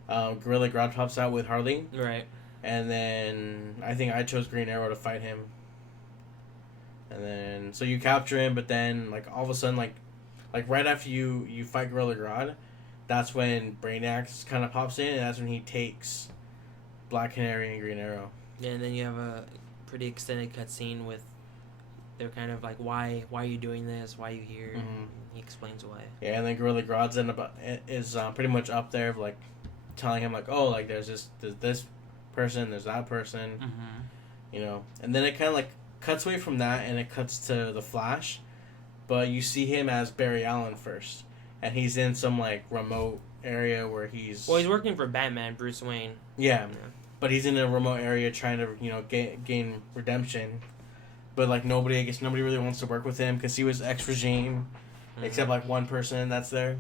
Gorilla Grodd pops out with Harley. Right. And then I think I chose Green Arrow to fight him. And then so you capture him, but then all of a sudden right after you fight Gorilla Grodd, that's when Brainiac kind of pops in, and that's when he takes Black Canary and Green Arrow. Yeah, and then you have a pretty extended cutscene with they're kind of like, why are you doing this? Why are you here? Mm-hmm. He explains why. Yeah, and then Gorilla Grodd's is pretty much up there, like telling him like, oh, like there's this person, there's that person, Mm-hmm. you know. And then it kind of like cuts away from that, and it cuts to the Flash, but you see him as Barry Allen first, and he's in some like remote area where he's working for Batman, Bruce Wayne. Yeah. But he's in a remote area trying to, you know, gain redemption. But, like, nobody really wants to work with him because he was ex-regime, except, like, one person that's there.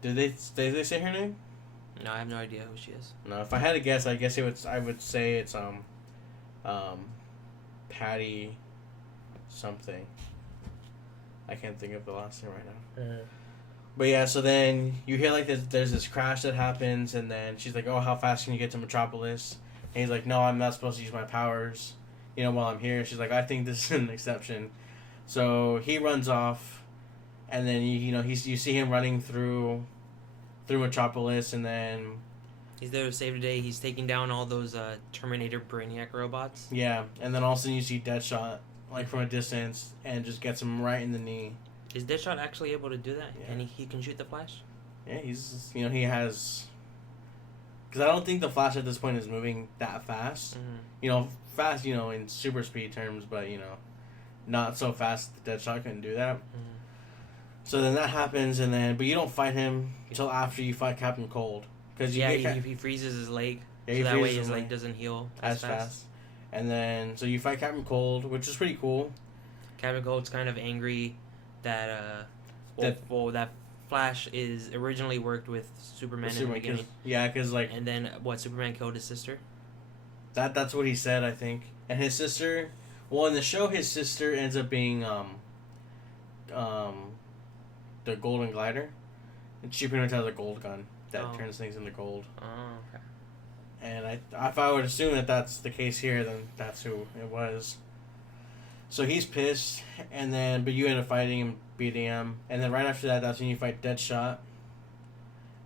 Did they say her name? No, I have no idea who she is. No, if I had to guess, I would say it's, Patty something. I can't think of the last name right now. But yeah, so then you hear, like, there's this crash that happens, and then she's like, oh, how fast can you get to Metropolis? And he's like, no, I'm not supposed to use my powers, you know, while I'm here. She's like, I think this is an exception. So he runs off, and then, you see him running through Metropolis, and then... He's there to save the day. He's taking down all those Terminator Brainiac robots. Yeah, and then all of a sudden you see Deadshot, like, from a distance, and just gets him right in the knee. Is Deadshot actually able to do that? Yeah. And he can shoot the Flash? Yeah, he's, he has... Because I don't think the Flash at this point is moving that fast. Mm-hmm. Fast, in super speed terms, but, not so fast that Deadshot couldn't do that. Mm-hmm. So then that happens, but you don't fight him until after you fight Captain Cold. Cause he freezes his leg, so that way his leg doesn't heal as fast. And then, so you fight Captain Cold, which is pretty cool. Captain Cold's kind of angry that, that Flash is originally worked with Superman in the beginning. Because like... And then, Superman killed his sister? That's what he said, I think. And his sister... Well, in the show, his sister ends up being, the Golden Glider. And she pretty much has a gold gun that turns things into gold. Oh, okay. And if I would assume that that's the case here, then that's who it was. So he's pissed, but you end up fighting him, beating him, and then right after that, that's when you fight Deadshot.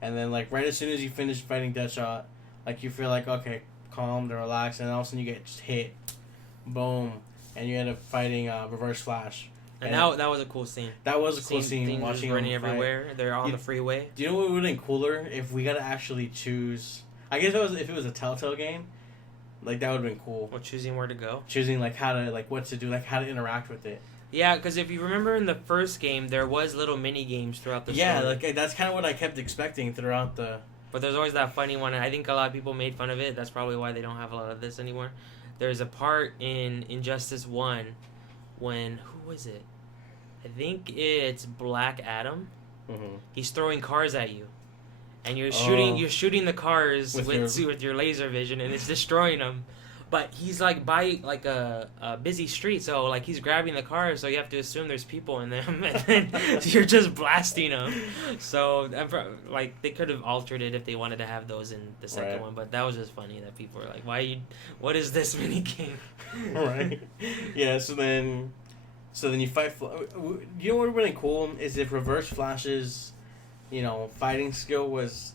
And then, like, right as soon as you finish fighting Deadshot, like, you feel like, okay, calm, to relax, and all of a sudden you get just hit. Boom. And you end up fighting Reverse Flash. And that was a cool scene. That was a cool scene, watching running him everywhere. fight. They're on the freeway. Do you know what would have been cooler? If we got to actually choose... I guess if it was a Telltale game, like, that would have been cool. Well, choosing where to go. Choosing, like, how to, like, what to do, like, how to interact with it. Yeah, because if you remember in the first game, there was little mini games throughout the story. Yeah, like, that's kind of what I kept expecting throughout the... But there's always that funny one, and I think a lot of people made fun of it. That's probably why they don't have a lot of this anymore. There's a part in Injustice 1 when... Who was it? I think it's Black Adam. Mm-hmm. He's throwing cars at you. And you're shooting the cars with your laser vision, and it's destroying them. But he's like by like a busy street, so like he's grabbing the cars, so you have to assume there's people in them, and then you're just blasting them. So like they could have altered it if they wanted to have those in the second one, but that was just funny that people were like, what is this mini game? Right. Yeah. So then you fight. You know what would be really cool is if Reverse Flash's, fighting skill was,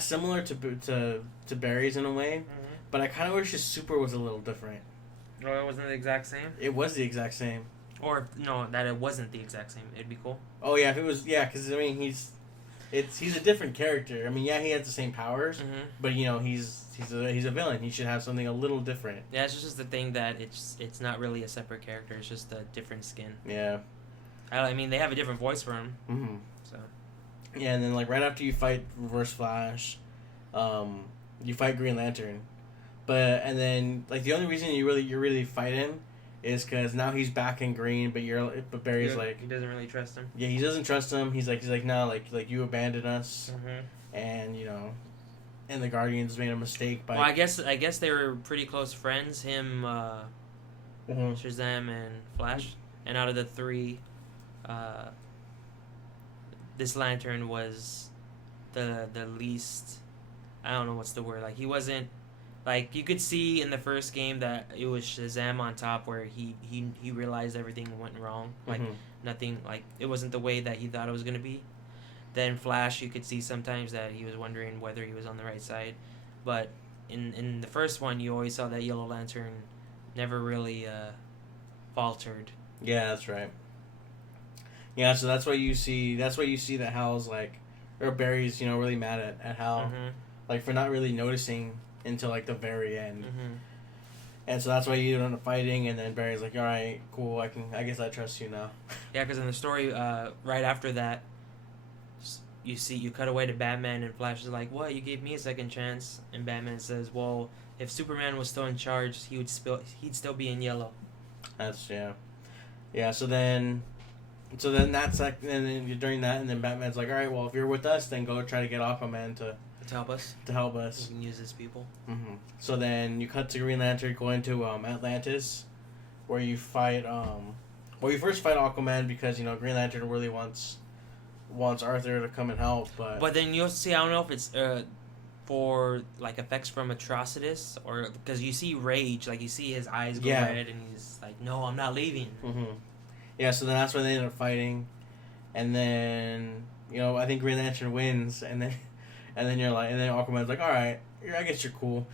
similar to Barry's in a way, but I kind of wish his super was a little different. Oh, it wasn't the exact same? It was the exact same. Or, no, that it wasn't the exact same. It'd be cool. Oh, yeah, if it was, because, I mean, he's a different character. I mean, yeah, he has the same powers, but, he's a villain. He should have something a little different. Yeah, it's just the thing that it's not really a separate character. It's just a different skin. Yeah. I mean, they have a different voice for him. Mm-hmm. So. Yeah, and then, like, right after you fight Reverse Flash, you fight Green Lantern. And then, like, the only reason you really fight him is because now he's back in green, but Barry's like... He doesn't really trust him. Yeah, he doesn't trust him. He's like, no, like you abandoned us. And, and the Guardians made a mistake by... Well, I guess they were pretty close friends, him, Shazam, and Flash. And out of the three, this Lantern was the least... I don't know what's the word. Like, he wasn't... Like, you could see in the first game that it was Shazam on top where he realized everything went wrong. Like, nothing... Like, it wasn't the way that he thought it was going to be. Then Flash, you could see sometimes that he was wondering whether he was on the right side, but in the first one, you always saw that Yellow Lantern never really faltered. Yeah, that's right. Yeah, so that's why you see. That's why you see that Hal's like, or Barry's, really mad at Hal, Mm-hmm. like for not really noticing until like the very end. Mm-hmm. And so that's why you end up fighting, and then Barry's like, "All right, cool. I guess I trust you now." Yeah, because in the story, right after that, you cut away to Batman, and Flash is like, "What? You gave me a second chance?" And Batman says, "Well, if Superman was still in charge, he'd still be in yellow." That's yeah. So then that's like, and then during that, and then Batman's like, "All right, well, if you're with us, then go try to get Aquaman to help us. To We can use his people. Mm-hmm. So then you cut to Green Lantern going to Atlantis, where you fight you first fight Aquaman because Green Lantern really wants Arthur to come and help, but then you'll see. I don't know if it's for like effects from Atrocitus or because you see Rage, like you see his eyes go red, and he's like, "No, I'm not leaving." Mm-hmm. Yeah, so then that's when they end up fighting, and then I think Green Lantern wins, and then Aquaman's like, "All right, I guess you're cool."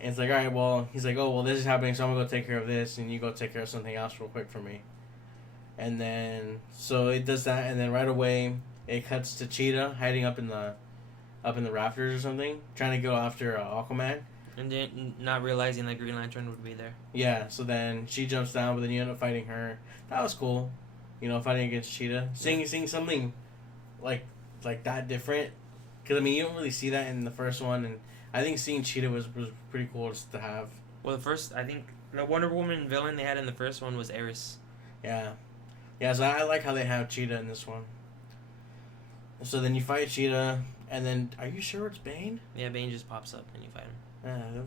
And it's like, "All right, well," he's like, "Oh, well, this is happening, so I'm gonna go take care of this, and you go take care of something else real quick for me." And then so it does that, and then right away it cuts to Cheetah hiding up in the rafters or something, trying to go after Aquaman. And then not realizing that Green Lantern would be there. Yeah, so then she jumps down, but then you end up fighting her. That was cool, fighting against Cheetah, seeing something like that different. Because you don't really see that in the first one, and I think seeing Cheetah was pretty cool just to have. Well, I think the Wonder Woman villain they had in the first one was Eris. Yeah. Yeah, so I like how they have Cheetah in this one. So then you fight Cheetah, and then, are you sure it's Bane? Yeah, Bane just pops up and you fight him. Yeah,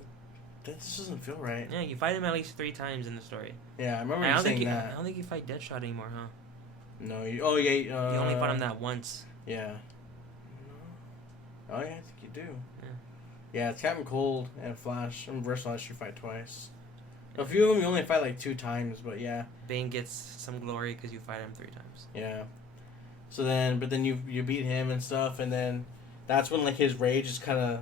that just doesn't feel right. Yeah, you fight him at least 3 times in the story. Yeah, I remember you saying that. I don't think you fight Deadshot anymore, huh? No, you only fought him that once. Yeah. Oh, yeah, I think you do. Yeah. Yeah, it's Captain Cold and Flash. And Reverse Flash you fight twice. A few of them you only fight like 2 times, but yeah. Bane gets some glory because you fight him 3 times. Yeah. So then, but then you beat him and stuff, and then that's when like his rage is kind of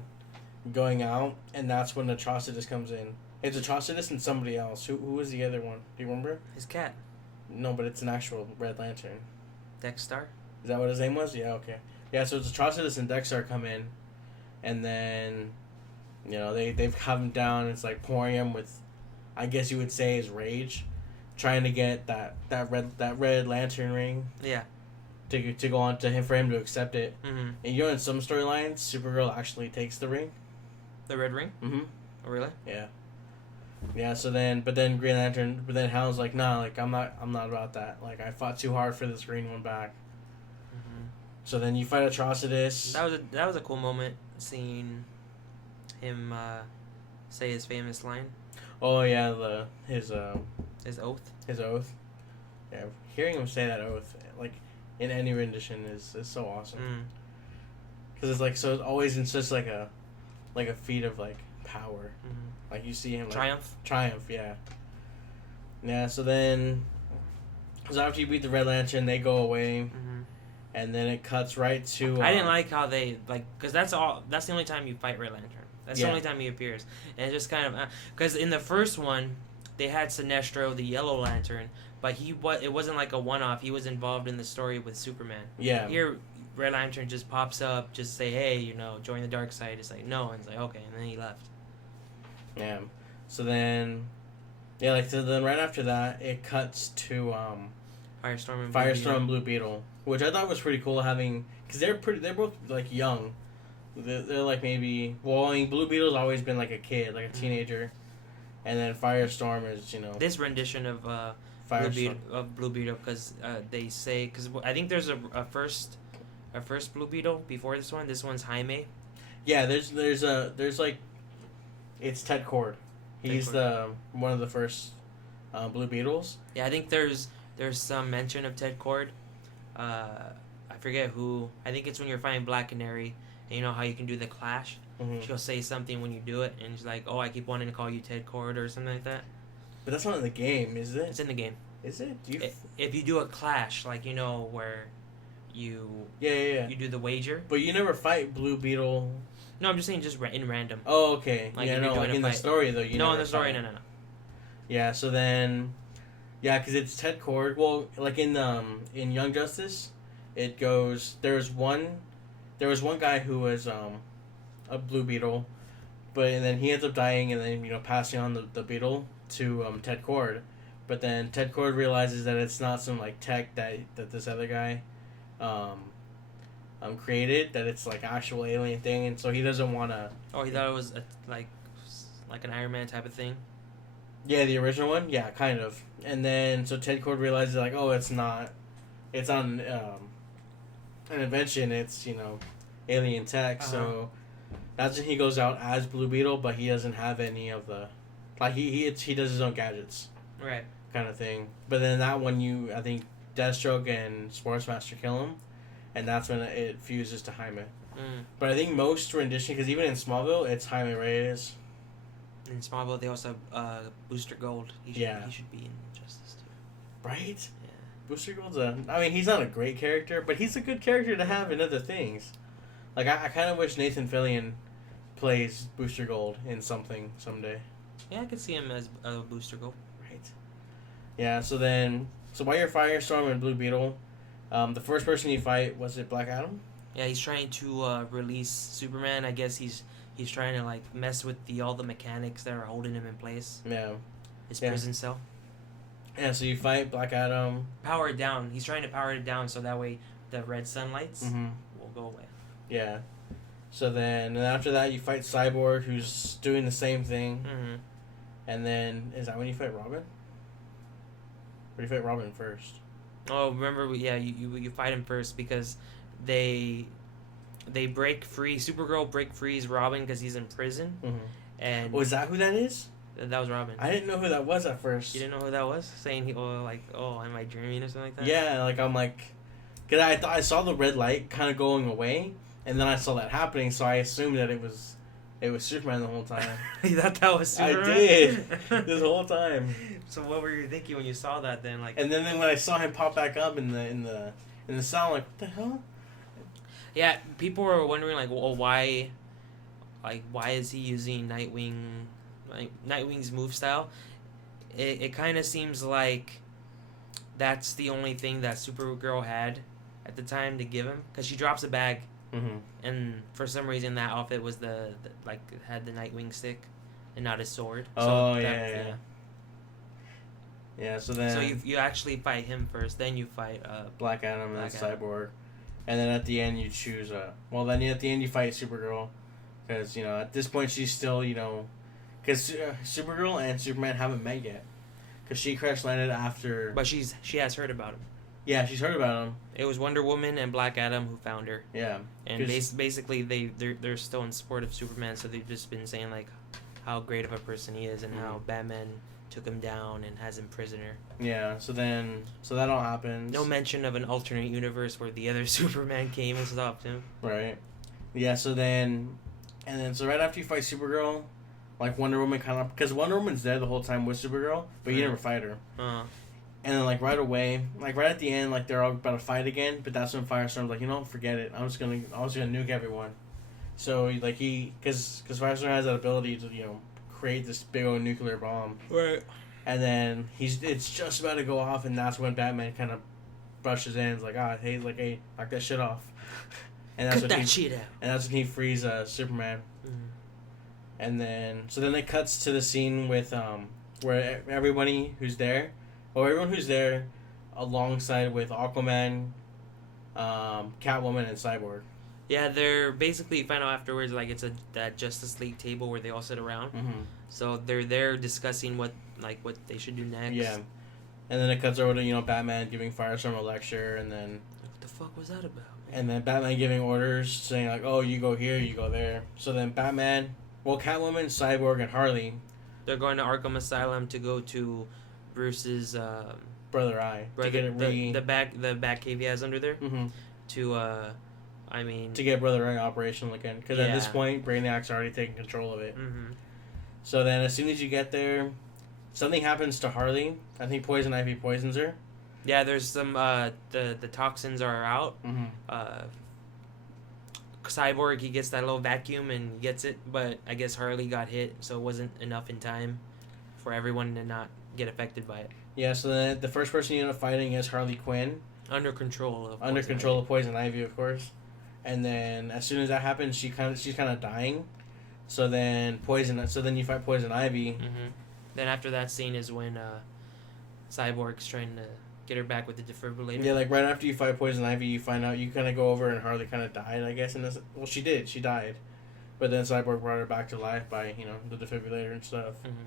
going out, and that's when Atrocitus comes in. It's Atrocitus and somebody else. Who was the other one? Do you remember? His cat. No, but it's an actual Red Lantern. Dexter? Is that what his name was? Yeah, okay. Yeah, so it's Atrocitus and Dexter come in, and then, they've come him down. It's like pouring him with, I guess you would say, his rage, trying to get that red Lantern ring. Yeah. To go on to him for him to accept it. Mm-hmm. And in some storylines, Supergirl actually takes the ring. The red ring? Mm-hmm. Oh, really? Yeah. Yeah. So then, but then Green Lantern, Hal's like, nah, like I'm not about that. Like I fought too hard for this green one back. Mm-hmm. So then you fight Atrocitus. That was a cool moment seeing him say his famous line. Oh yeah, his oath. His oath. Yeah, hearing him say that oath, like in any rendition, is so awesome. Because it's like it's always in such like a feat of like power. Mm-hmm. Like you see him like, triumph, yeah. Yeah. So then, after you beat the Red Lantern, they go away. Mm-hmm. And then it cuts right to. I didn't like how they because that's the only time you fight Red Lantern. That's the only time he appears, and it just kind of because in the first one, they had Sinestro, the Yellow Lantern, but it wasn't like a one-off. He was involved in the story with Superman. Yeah. Here, Red Lantern just pops up, just say, hey, join the dark side. It's like no, and it's like okay, and then he left. Yeah. So then, then right after that, it cuts to Firestorm and Blue Beetle, which I thought was pretty cool having because they're both like young. They're like maybe Blue Beetle's always been like a kid, like a teenager, and then Firestorm is this rendition of Blue Beetle because they say because I think there's a first Blue Beetle before this one. This one's Jaime. Yeah, there's like it's Ted Cord. He's one of the first Blue Beetles. Yeah, I think there's some mention of Ted Cord. I forget who. I think it's when you're fighting Black Canary. And you know how you can do the clash? Mm-hmm. She'll say something when you do it, and she's like, oh, I keep wanting to call you Ted Cord or something like that. But that's not in the game, is it? It's in the game. Is it? If you do a clash, like, where you Yeah. you do the wager. But you never fight Blue Beetle. No, I'm just saying just in random. Oh, okay. Like, yeah, if no, you're doing like a in the fight. story though. You No, never in the story, fight. no. Yeah. So then, yeah, because it's Ted Cord. Well, like in Young Justice, it goes. There was one guy who was a Blue Beetle, and then he ends up dying, and then passing on the beetle to Ted Cord. But then Ted Cord realizes that it's not some like tech that this other guy created, that it's like actual alien thing, and so he doesn't want to. Oh, he thought it was like an Iron Man type of thing. Yeah, the original one. Yeah, kind of. And then so Ted Cord realizes like, oh, it's not an invention. It's alien tech. Uh-huh. So that's when he goes out as Blue Beetle, but he doesn't have any of the like he does his own gadgets. Right. Kind of thing. But then that one, I think Deathstroke and Sportsmaster kill him, and that's when it fuses to Jaime. But I think most rendition, because even in Smallville, it's Jaime Reyes. In Smallville, they also have Booster Gold. He should be in Justice too. Right? Yeah. Booster Gold's he's not a great character, but he's a good character to have in other things. Like, I kind of wish Nathan Fillion plays Booster Gold in something someday. Yeah, I could see him as Booster Gold. Right. Yeah, so while you're Firestorm and Blue Beetle, the first person you fight, was it Black Adam? Yeah, he's trying to release Superman. I guess he's trying to like mess with all the mechanics that are holding him in place. Yeah. His prison cell. Yeah, so you fight Black Adam. Power it down. He's trying to power it down so that way the red sunlights will go away. Yeah. So then, and after that, you fight Cyborg, who's doing the same thing. Mm-hmm. And then, is that when you fight Robin? Or do you fight Robin first? Oh, remember? Yeah, you fight him first because they break free. Supergirl break frees Robin because he's in prison. Mm-hmm. And is that who that is? That was Robin. I didn't know who that was at first. You didn't know who that was? Saying am I dreaming or something like that? Yeah, like I'm like, cause I saw the red light kind of going away, and then I saw that happening, so I assumed that it was Superman the whole time. You thought that was Superman? I did this whole time. So what were you thinking when you saw that then? Like, and then when I saw him pop back up in the sound, like, what the hell? Yeah, people were wondering like, well, why is he using Nightwing's move style? It kind of seems like that's the only thing that Supergirl had at the time to give him, because she drops a bag, and for some reason that outfit was the had the Nightwing stick and not his sword. Oh, so yeah. Yeah, so then... So you actually fight him first, then you fight... Black Adam and Cyborg. And then at the end you choose... at the end you fight Supergirl. Because, at this point she's still, Because Supergirl and Superman haven't met yet. Because she crash landed after... But she has heard about him. Yeah, she's heard about him. It was Wonder Woman and Black Adam who found her. Yeah. And basically they're still in support of Superman, so they've just been saying, like, how great of a person he is and how Batman took him down and has him prisoner. Yeah, so that all happens. No mention of an alternate universe where the other Superman came and stopped him. Right. Yeah, so right after you fight Supergirl, like Wonder Woman kind of... Because Wonder Woman's there the whole time with Supergirl, but you never fight her. And then, like, right away, like, right at the end, like, they're all about to fight again, but that's when Firestorm's like, forget it. I was gonna nuke everyone. So, like, because Firestorm has that ability to, create this big old nuclear bomb. Right. And then it's just about to go off, and that's when Batman kind of brushes in. It's like, hey, knock that shit off. And that's Cut that shit out. And that's when he frees Superman. And then it cuts to the scene with where everyone who's there, alongside with Aquaman, Catwoman, and Cyborg. Yeah, they're basically, you find out afterwards, like, it's that Justice League table where they all sit around. So they're there discussing what they should do next. Yeah. And then it cuts over to, Batman giving Firestorm a lecture, and then... What the fuck was that about, man? And then Batman giving orders, saying, like, oh, you go here, you go there. So then Catwoman, Cyborg, and Harley... They're going to Arkham Asylum to go to Bruce's... Brother Eye. To get it the back cave he has under there. To get Brother Eye operational again. Because at this point, Brainiac's already taken control of it. So then as soon as you get there, something happens to Harley. I think Poison Ivy poisons her. Yeah, there's some the toxins are out. Mm-hmm. Cyborg, he gets that little vacuum and he gets it, but I guess Harley got hit, so it wasn't enough in time for everyone to not get affected by it. Yeah, so then the first person you end up fighting is Harley Quinn. Under control of Poison Ivy, of course. And then as soon as that happens, she's kind of dying. So then you fight Poison Ivy. Mm-hmm. Then after that scene is when Cyborg's trying to get her back with the defibrillator. Yeah, like right after you fight Poison Ivy, you find out you kind of go over and Harley kind of died, I guess. Well, she did. She died. But then Cyborg brought her back to life by, the defibrillator and stuff. Mm-hmm.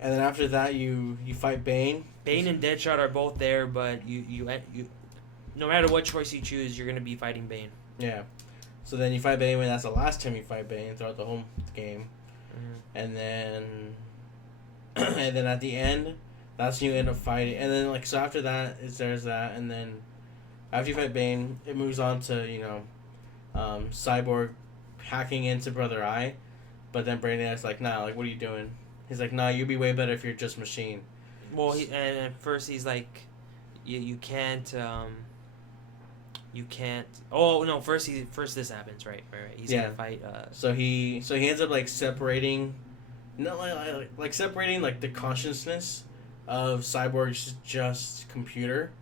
And then after that, you fight Bane. Bane and Deadshot are both there, but you no matter what choice you choose, you're going to be fighting Bane. Yeah. So then you fight Bane when that's the last time you fight Bane throughout the whole game. Mm-hmm. And then at the end, that's when you end up fighting. And then so after that there's that, and then after you fight Bane, it moves on to Cyborg hacking into Brother Eye, but then Brainiac's like, nah, like what are you doing? He's like, nah, you'd be way better if you're just machine. Well, and at first he's like, you can't. You can't. Oh no! First this happens, right? He's gonna fight. So he ends up separating, not like separating the consciousness of Cyborg's just computer,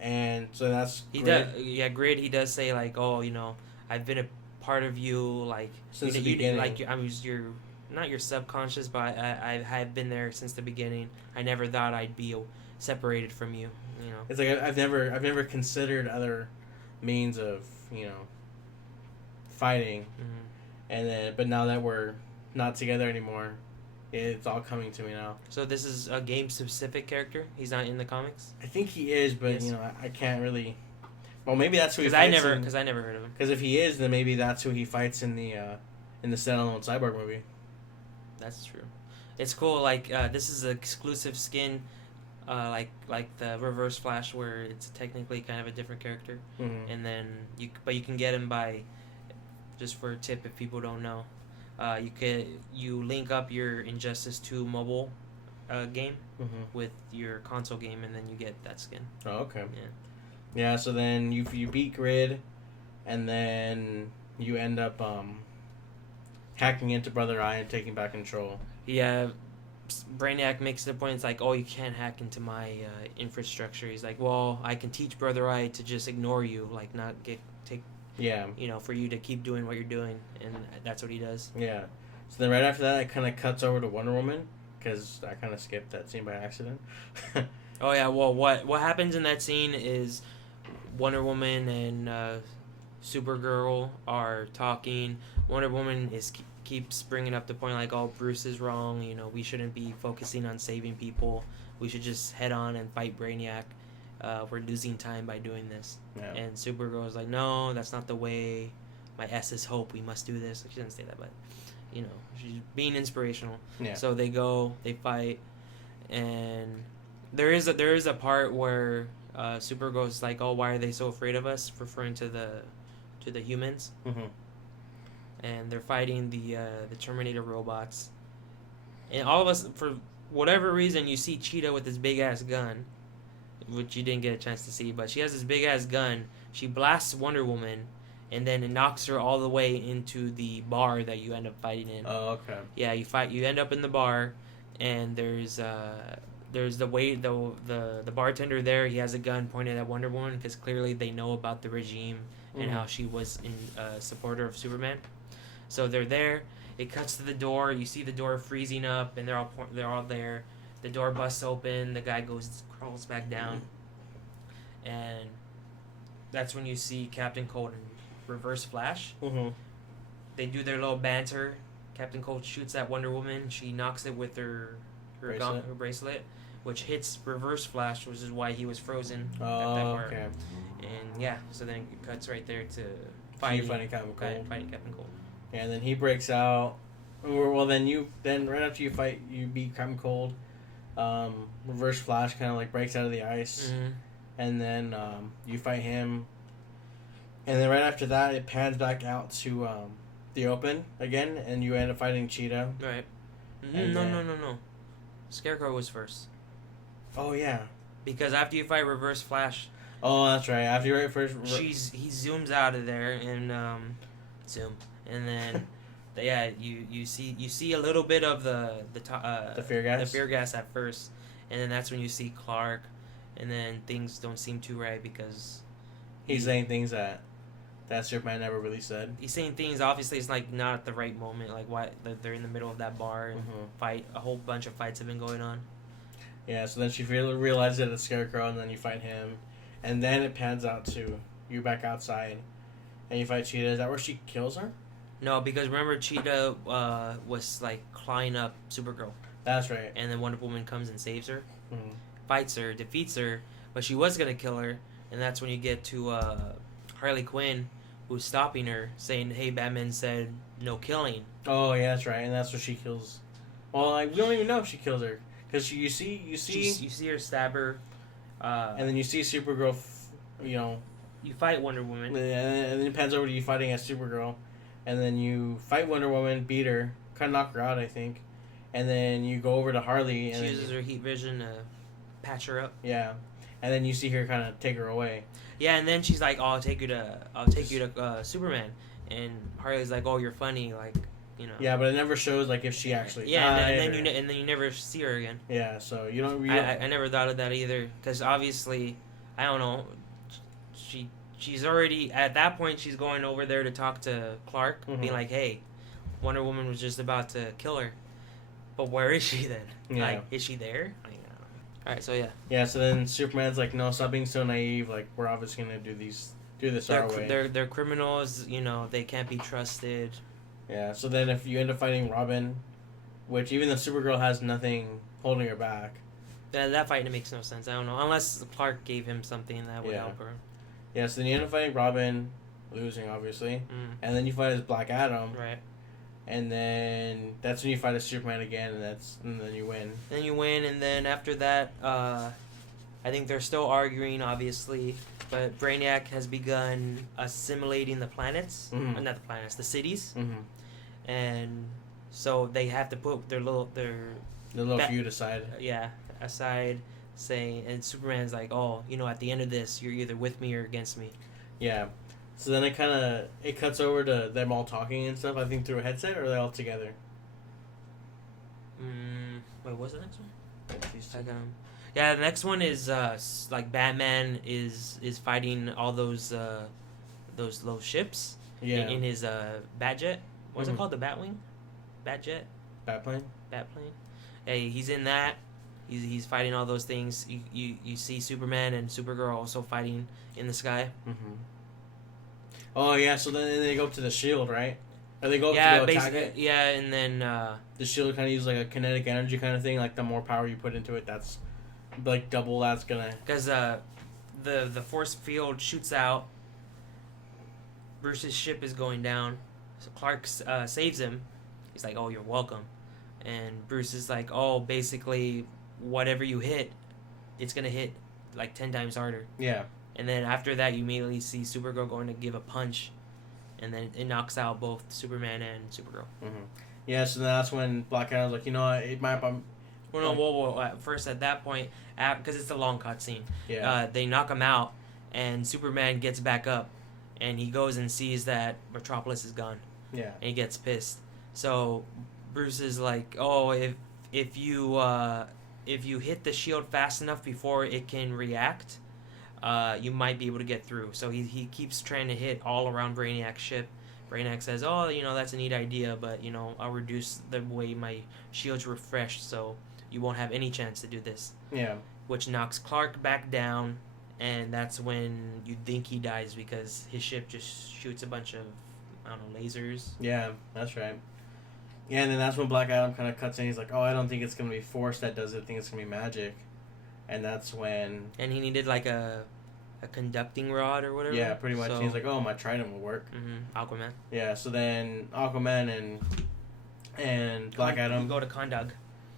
and so that's Grid. Grid. He does say oh, I've been a part of you since the beginning. I was not your subconscious, but I have been there since the beginning. I never thought I'd be separated from you. It's like I've never considered other means of fighting, but now that we're not together anymore, it's all coming to me now. So this is a game specific character. He's not in the comics. I think he is, but yes. I can't really. Well, maybe that's who he fights. Because I never heard of him. Because if he is, then maybe that's who he fights in the standalone Cyborg movie. That's true. It's cool. This is an exclusive skin. Like the Reverse Flash, where it's technically kind of a different character, and then you can get him by, just for a tip if people don't know, you link up your Injustice 2 mobile game with your console game, and then you get that skin. Oh, okay. Yeah. Yeah. So then you beat Grid, and then you end up hacking into Brother Eye and taking back control. Yeah. Brainiac makes the point, it's like, oh, you can't hack into my infrastructure. He's like, well, I can teach Brother Eye to just ignore you, not take, for you to keep doing what you're doing, and that's what he does. Yeah. So then right after that, it kind of cuts over to Wonder Woman, because I kind of skipped that scene by accident. Oh, yeah, well, what happens in that scene is Wonder Woman and Supergirl are talking. Wonder Woman keeps bringing up the point oh, Bruce is wrong, we shouldn't be focusing on saving people, we should just head on and fight Brainiac, we're losing time by doing this. Yeah. And Supergirl is like, no, that's not the way, my S is hope, we must do this. She didn't say that, but she's being inspirational. Yeah. So they go, they fight, and there is a part where Supergirl's like, oh, why are they so afraid of us, referring to the humans. And they're fighting the Terminator robots. And all of us, for whatever reason, you see Cheetah with this big-ass gun, which you didn't get a chance to see, but she has this big-ass gun. She blasts Wonder Woman, and then it knocks her all the way into the bar that you end up fighting in. Oh, okay. Yeah, you end up in the bar, and there's the bartender there. He has a gun pointed at Wonder Woman, because clearly they know about the regime and how she was a supporter of Superman. So they're there. It cuts to the door. You see the door freezing up, and they're all there. The door busts open. The guy crawls back down, and that's when you see Captain Cold and Reverse Flash. They do their little banter. Captain Cold shoots at Wonder Woman. She knocks it with her bracelet, which hits Reverse Flash, which is why he was frozen at that part. Okay. And yeah, so then it cuts right there to fighting Captain Cold. Fighting Captain Cold. And then he breaks out. Well, then right after you fight, you beat Captain Cold. Reverse Flash kind of breaks out of the ice, and then you fight him. And then right after that, it pans back out to the open again, and you end up fighting Cheetah. Right. No. Scarecrow was first. Oh yeah. because after you fight Reverse Flash, Oh, that's right. After you write first, he zooms out of there and zoom, and then you see a little bit of the fear gas. the fear gas at first, and then that's when you see Clark, and then things don't seem too right because he's saying things that Superman never really said. He's saying things. Obviously, it's like not at the right moment. Like why they're in the middle of that bar and fight. A whole bunch of fights have been going on. Yeah. So then she realizes that it's Scarecrow, and then you fight him. And then it pans out to you back outside, and you fight Cheetah. Is that where she kills her? No, because remember Cheetah was like clawing up Supergirl. That's right. And then Wonder Woman comes and saves her, Mm-hmm. fights her, defeats her, but she was gonna kill her, and that's when you get to Harley Quinn, who's stopping her, saying, "Hey, Batman said no killing." Oh yeah, that's right, and that's where she kills. Well, we don't even know if she kills her because you see her stab her. And then you see Supergirl, you fight Wonder Woman. And then it pans over to you fighting as Supergirl. And then you fight Wonder Woman, beat her, kind of knock her out, I think. And then you go over to Harley. And she uses her heat vision to patch her up. Yeah. And then you see her kind of take her away. Yeah, and then she's like, "Oh, I'll take you to Superman." And Harley's like, "Oh, you're funny, like, you know." Yeah, but it never shows like if she actually. Yeah, and then you never see her again. Yeah, so you don't. I never thought of that either, because obviously, I don't know. She's already at that point. She's going over there to talk to Clark, being like, "Hey, Wonder Woman was just about to kill her, but where is she then? Yeah. Like, is she there?" All right, so yeah. Yeah, so then Superman's like, "No, stop being so naive. Like, we're obviously gonna do this our way." They're criminals. They can't be trusted. Yeah, so then if you end up fighting Robin, which even though Supergirl has nothing holding her back. That fight makes no sense. I don't know. Unless Clark gave him something that would help her. Yeah, so then you end up fighting Robin, losing obviously. And then you fight as Black Adam. Right. And then that's when you fight as Superman again, and then you win. Then you win, and then after that, I think they're still arguing, obviously, but Brainiac has begun assimilating the planets. Not the planets, the cities. And so they have to put their little feud aside. Aside, saying, and Superman's like, "Oh, at the end of this, you're either with me or against me." Yeah. So then it cuts over to them all talking and stuff. I think through a headset, or are they all together? Wait, what's the next one? Yeah, the next one is like Batman is fighting all those ships. Yeah. In his Batjet. What's it called? The Batwing? Batjet? Batplane. Hey, he's in that. He's fighting all those things. You see Superman and Supergirl also fighting in the sky. Oh yeah, so then they go up to the shield, right? Or they go up to go attack it? Yeah, and then the shield kind of uses like a kinetic energy kind of thing. Like the more power you put into it, that's like double. That's gonna because the force field shoots out. Bruce's ship is going down, so Clark saves him. He's like, "Oh, you're welcome," and Bruce is like, "Oh, basically, whatever you hit, it's gonna hit like 10 times harder." Yeah. And then after that, you immediately see Supergirl going to give a punch, and then it knocks out both Superman and Supergirl. Yeah, so that's when Black Adam's like, it might. Whoa. First, at that point, because it's a long cutscene, they knock him out, and Superman gets back up, and he goes and sees that Metropolis is gone. Yeah. And he gets pissed. So Bruce is like, "Oh, if you hit the shield fast enough before it can react, you might be able to get through." So he keeps trying to hit all around Brainiac's ship. Brainiac says, "Oh, that's a neat idea, but I'll reduce the way my shield's refreshed, so you won't have any chance to do this." Yeah. Which knocks Clark back down, and that's when you think he dies because his ship just shoots a bunch of, I don't know, lasers. Yeah, that's right. Yeah, and then that's when Black Adam kind of cuts in. He's like, "Oh, I don't think it's gonna be force that does it. I think it's gonna be magic," and that's when. And he needed like a conducting rod or whatever. Yeah, pretty much. So, he's like, "Oh, my trident will work." Aquaman. Yeah, so then Aquaman and Black Adam go to Kondog.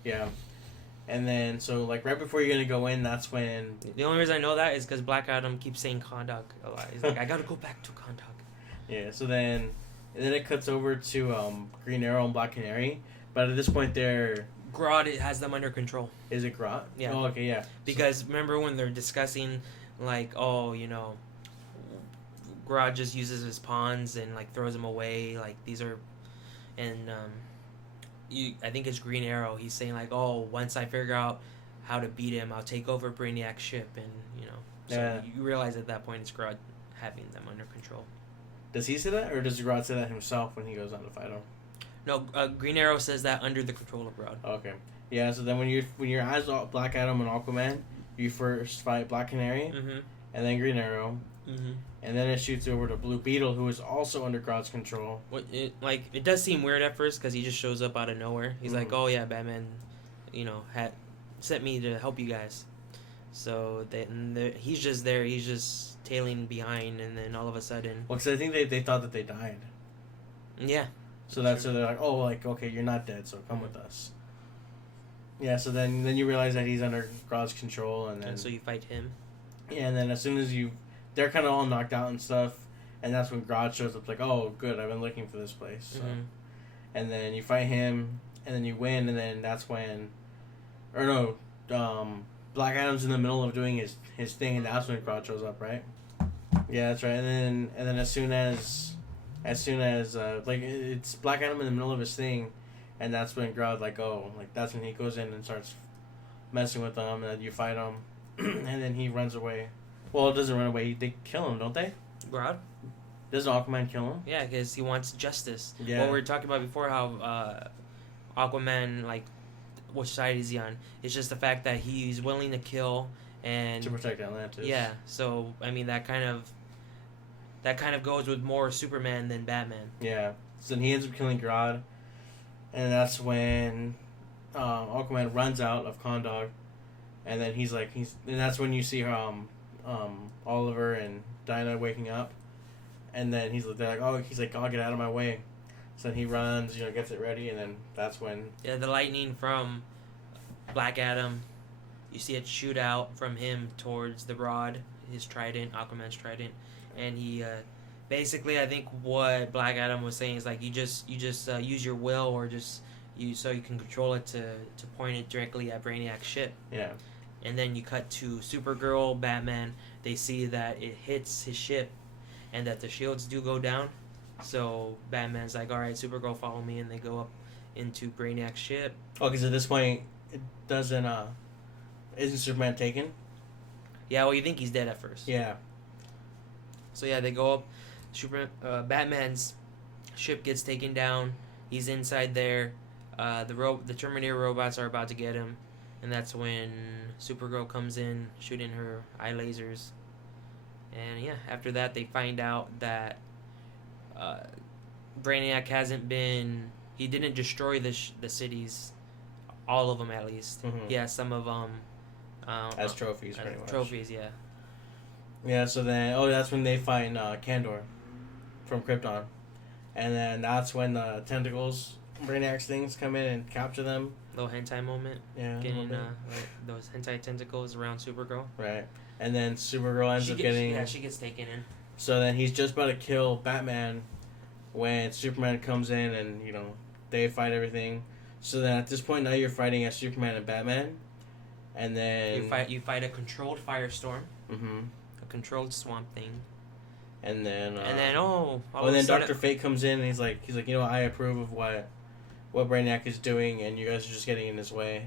Yeah, and then so like right before you're gonna go in, that's when. The only reason I know that is because Black Adam keeps saying Kondog a lot. He's like, "I gotta go back to Kondog." Yeah, so then it cuts over to Green Arrow and Black Canary, but at this point they're Grodd has them under control. Is it Grodd? Yeah. Oh, okay, yeah. Because remember when they're discussing, like, oh, Grodd just uses his pawns and like throws them away. Like these are, and I think it's Green Arrow. He's saying like, oh, once I figure out how to beat him, I'll take over Brainiac's ship, and So Yeah. you realize at that point it's Grodd having them under control. Does he say that, or does Grodd say that himself when he goes on to fight him? No, Green Arrow says that under the control of Grodd. Okay. Yeah. So then when you're as Black Adam and Aquaman, you first fight Black Canary, Mm-hmm. and then Green Arrow, Mm-hmm. and then it shoots over to Blue Beetle, who is also under Grodd's control. It does seem weird at first because he just shows up out of nowhere. He's like, oh yeah, Batman, had sent me to help you guys. So he's just there. He's just tailing behind, and then all of a sudden, Well, because I think they thought that they died. yeah. So that's so they're like, oh, like okay, you're not dead, so come with us. Yeah. So then you realize that he's under Grodd's control, and then And so you fight him. yeah, and then as soon as they're kind of all knocked out and stuff, and that's when Grodd shows up. Like, oh, good, I've been looking for this place. So. Mm-hmm. And then you fight him, and then you win, and then that's when, Black Adam's in the middle of doing his thing, and that's when Grodd shows up, right? Yeah, that's right. And then as soon as it's Black Adam in the middle of his thing, and that's when Grodd that's when he goes in and starts messing with them, and you fight him, and then he runs away. Well, it doesn't run away. They kill him, don't they? Grodd? Doesn't Aquaman kill him? Yeah, because he wants justice. Yeah. What we were talking about before, how Aquaman, like, which side is he on? It's just the fact that he's willing to kill and To protect Atlantis. yeah. So I mean that kind of goes with more Superman than Batman. Yeah. So then he ends up killing Grodd, and that's when Aquaman runs out of Condor, and then and that's when you see Oliver and Dinah waking up, and then they're like, oh, I'll get out of my way. So then he runs, gets it ready, and then that's when Yeah, the lightning from Black Adam, you see it shoot out from him towards the rod, his trident, Aquaman's trident, and he basically, I think what Black Adam was saying is like you just use your will or so you can control it to point it directly at Brainiac's ship. yeah. And then you cut to Supergirl, Batman. They see that it hits his ship, and that the shields do go down. So Batman's like, all right, Supergirl, follow me, and they go up into Brainiac's ship. Oh, because at this point it doesn't isn't Superman taken? Yeah, well, you think he's dead at first. Yeah. So yeah, they go up. Batman's ship gets taken down. He's inside there. The Terminator robots are about to get him, and that's when Supergirl comes in, shooting her eye lasers. And yeah, after that, they find out that Brainiac he didn't destroy the cities, all of them at least. Mhm. He has some of them As trophies, pretty much. Trophies, yeah. Yeah, so then, that's when they find Kandor from Krypton. And then that's when the tentacles, Brainiac's things, come in and capture them. Little hentai moment. Yeah. Getting those hentai tentacles around Supergirl. Right. And then Supergirl ends up getting... Yeah, she gets taken in. So then he's just about to kill Batman when Superman comes in and, they fight everything. So then at this point, now you're fighting as Superman and Batman. And then... You fight a controlled firestorm. Mm-hmm. A controlled swamp thing. And then... and then, and then Dr. Fate comes in and he's like, I approve of what Brainiac is doing, and you guys are just getting in his way.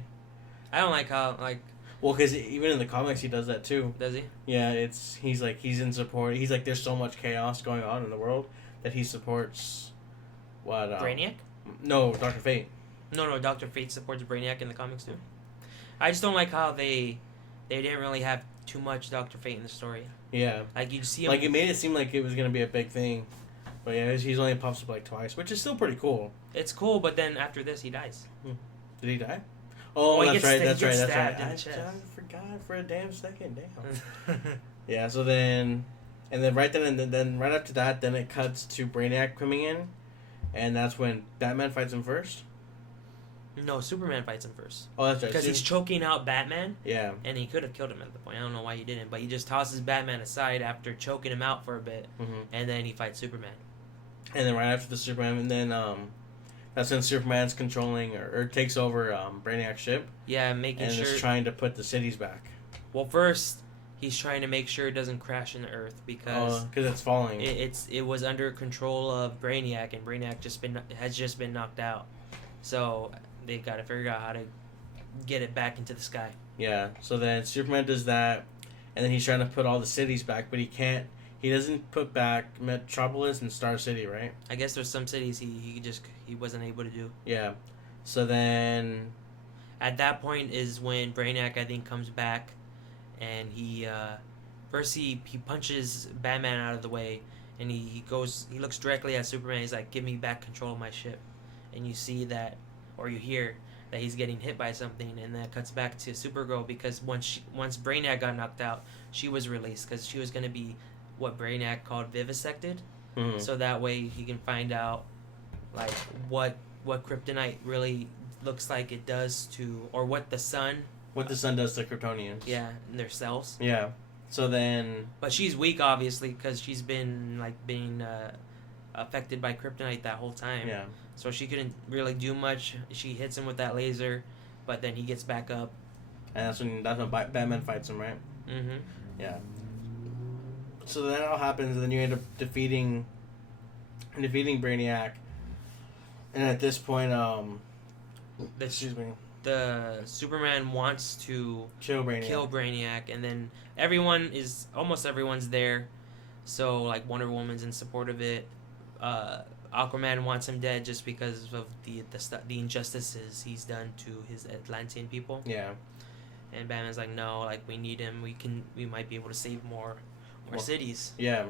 I don't like how, like... Well, because even in the comics he does that too. Does he? Yeah, he's in support. He's like, there's so much chaos going on in the world that he supports what... Brainiac? No, Dr. Fate. No, Dr. Fate supports Brainiac in the comics too. I just don't like how they didn't really have too much Dr. Fate in the story. Yeah. Like, you see him... Like, it made it seem like it was going to be a big thing. But yeah, he's only pops up like twice, which is still pretty cool. It's cool, but then after this, he dies. Did he die? Oh, well, that's right. He gets I forgot for a damn second. Damn. Yeah. So then, and then right then, and then right after that, then it cuts to Brainiac coming in, and that's when Batman fights him first. No, Superman fights him first. Oh, that's right. Because he's choking out Batman. Yeah. And he could have killed him at the point. I don't know why he didn't, but he just tosses Batman aside after choking him out for a bit, Mm-hmm. and then he fights Superman. And then right after the Superman, and then That's when Superman's controlling or takes over Brainiac's ship. Yeah, making and sure. is trying to put the cities back. Well, first he's trying to make sure it doesn't crash into Earth because it's falling. it was under control of Brainiac, and Brainiac has just been knocked out. So they got to figure out how to get it back into the sky. Yeah. So then Superman does that, and then he's trying to put all the cities back, but he can't. He doesn't put back Metropolis and Star City, right? I guess there's some cities he wasn't able to do. Yeah. So then at that point is when Brainiac, I think, comes back, and he first he punches Batman out of the way, and he looks directly at Superman. He's like, "Give me back control of my ship," and you see that, or you hear that he's getting hit by something, and that cuts back to Supergirl because once Brainiac got knocked out, she was released because she was gonna be what Brainiac called vivisected, so that way he can find out like what kryptonite really looks like it does to, or what the sun does to Kryptonians. Yeah, and their cells. Yeah. So then. But she's weak, obviously, because she's been being affected by kryptonite that whole time. Yeah. So she couldn't really do much. She hits him with that laser, but then he gets back up. And that's when Batman fights him, right? Mm-hmm. Yeah. So then all happens, and then you end up defeating Brainiac. And at this point, excuse me. The Superman wants to kill Brainiac, and then almost everyone's there. So like Wonder Woman's in support of it. Aquaman wants him dead just because of the injustices he's done to his Atlantean people. Yeah. And Batman's like, no, like we need him. We might be able to save more cities. Yeah.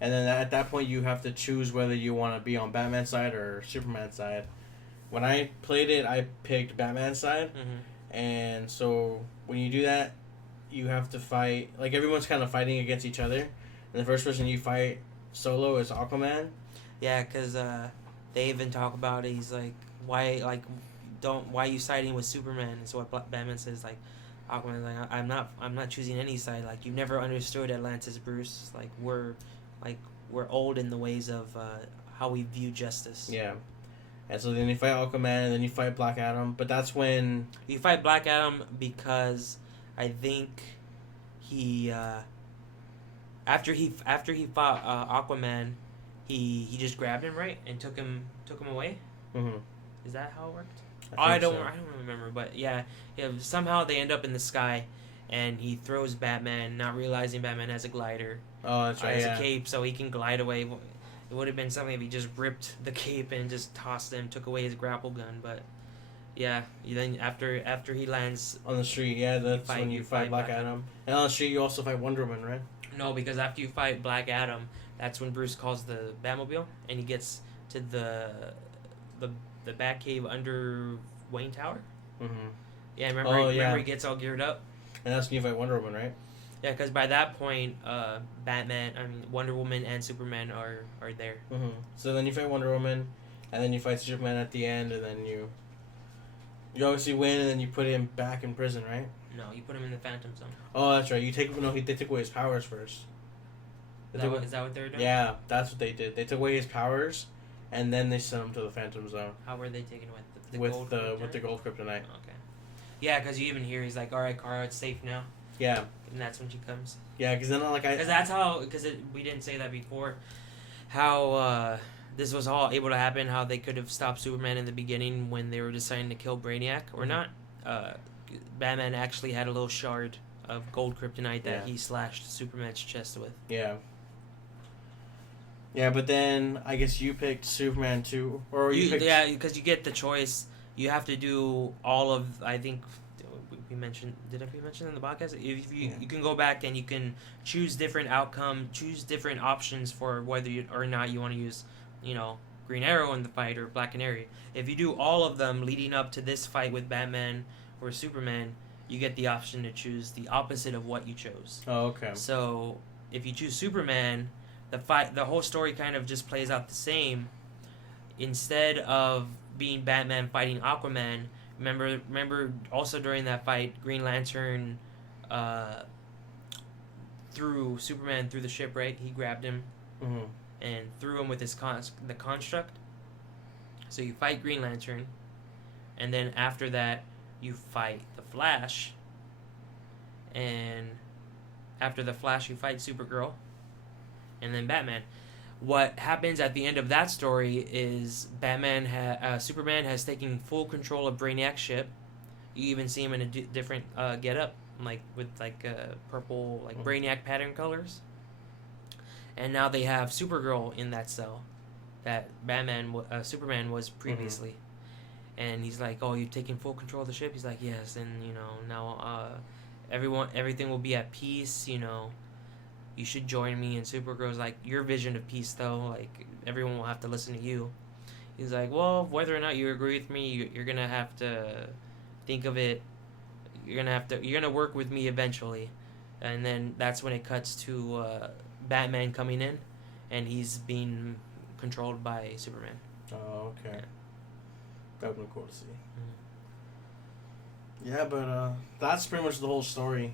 And then at that point, you have to choose whether you want to be on Batman's side or Superman's side. When I played it, I picked Batman's side. Mm-hmm. And so when you do that, you have to fight. Like, everyone's kind of fighting against each other. And the first person you fight solo is Aquaman. Yeah, because they even talk about it. He's like, why are you siding with Superman? And so what Batman says, like, Aquaman's like, I'm not choosing any side. Like, you've never understood Atlantis, Bruce. Like, we're old in the ways of how we view justice. Yeah. And so then you fight Aquaman, and then you fight Black Adam. But that's when you fight Black Adam because I think he after he fought Aquaman, he just grabbed him, right, and took him away. Mm-hmm. Is that how it worked? I don't remember, but yeah, somehow they end up in the sky, and he throws Batman, not realizing Batman has a glider. Oh, that's right. Has a cape, so he can glide away. It would have been something if he just ripped the cape and just tossed him, took away his grapple gun. But yeah, then after he lands on the street, yeah, that's when you fight Black Adam. And on the street, you also fight Wonder Woman, right? No, because after you fight Black Adam, that's when Bruce calls the Batmobile, and he gets to the Batcave under Wayne Tower. Mm-hmm. Yeah, remember he gets all geared up. And that's when you fight Wonder Woman, right? Yeah, because by that point, Wonder Woman and Superman are there. Mm-hmm. So then you fight Wonder Woman, and then you fight Superman at the end, and then you obviously win, and then you put him back in prison, right? No, you put him in the Phantom Zone. Oh, that's right. They took away his powers first. Is that what they were doing? Yeah, that's what they did. They took away his powers, and then they sent him to the Phantom Zone. How were they taken away? With the gold kryptonite. Okay. Yeah, because you even hear he's like, "All right, Kara, it's safe now." Yeah. And that's when she comes. Yeah, because then we didn't say that before. How this was all able to happen? How they could have stopped Superman in the beginning when they were deciding to kill Brainiac or not? Batman actually had a little shard of gold kryptonite that he slashed Superman's chest with. Yeah. Yeah, but then I guess you picked Superman too, or you picked... Yeah, because you get the choice. You have to do all of. I think we mentioned. Did we mention in the podcast? If you can go back and you can choose different choose different options for whether or not you want to use, Green Arrow in the fight or Black Canary. If you do all of them leading up to this fight with Batman or Superman, you get the option to choose the opposite of what you chose. Oh, okay. So if you choose Superman, the whole story kind of just plays out the same. Instead of being Batman fighting Aquaman, remember also during that fight, Green Lantern threw Superman through the ship, right? He grabbed him and threw him with the construct. So you fight Green Lantern, and then after that, you fight the Flash, and after the Flash, you fight Supergirl, and then Batman. What happens at the end of that story is Superman has taken full control of Brainiac's ship. You even see him in a different getup, like with like purple, like Brainiac pattern colors. And now they have Supergirl in that cell that Superman was previously. And he's like, "Oh, you've taken full control of the ship." He's like, "Yes," and now everything will be at peace. You should join me. And Supergirl's like, "Your vision of peace, though, like everyone will have to listen to you." He's like, "Well, whether or not you agree with me, you're gonna have to think of it. You're gonna work with me eventually." And then that's when it cuts to Batman coming in, and he's being controlled by Superman. Oh, okay. Yeah. That would be cool to see. Yeah, but that's pretty much the whole story.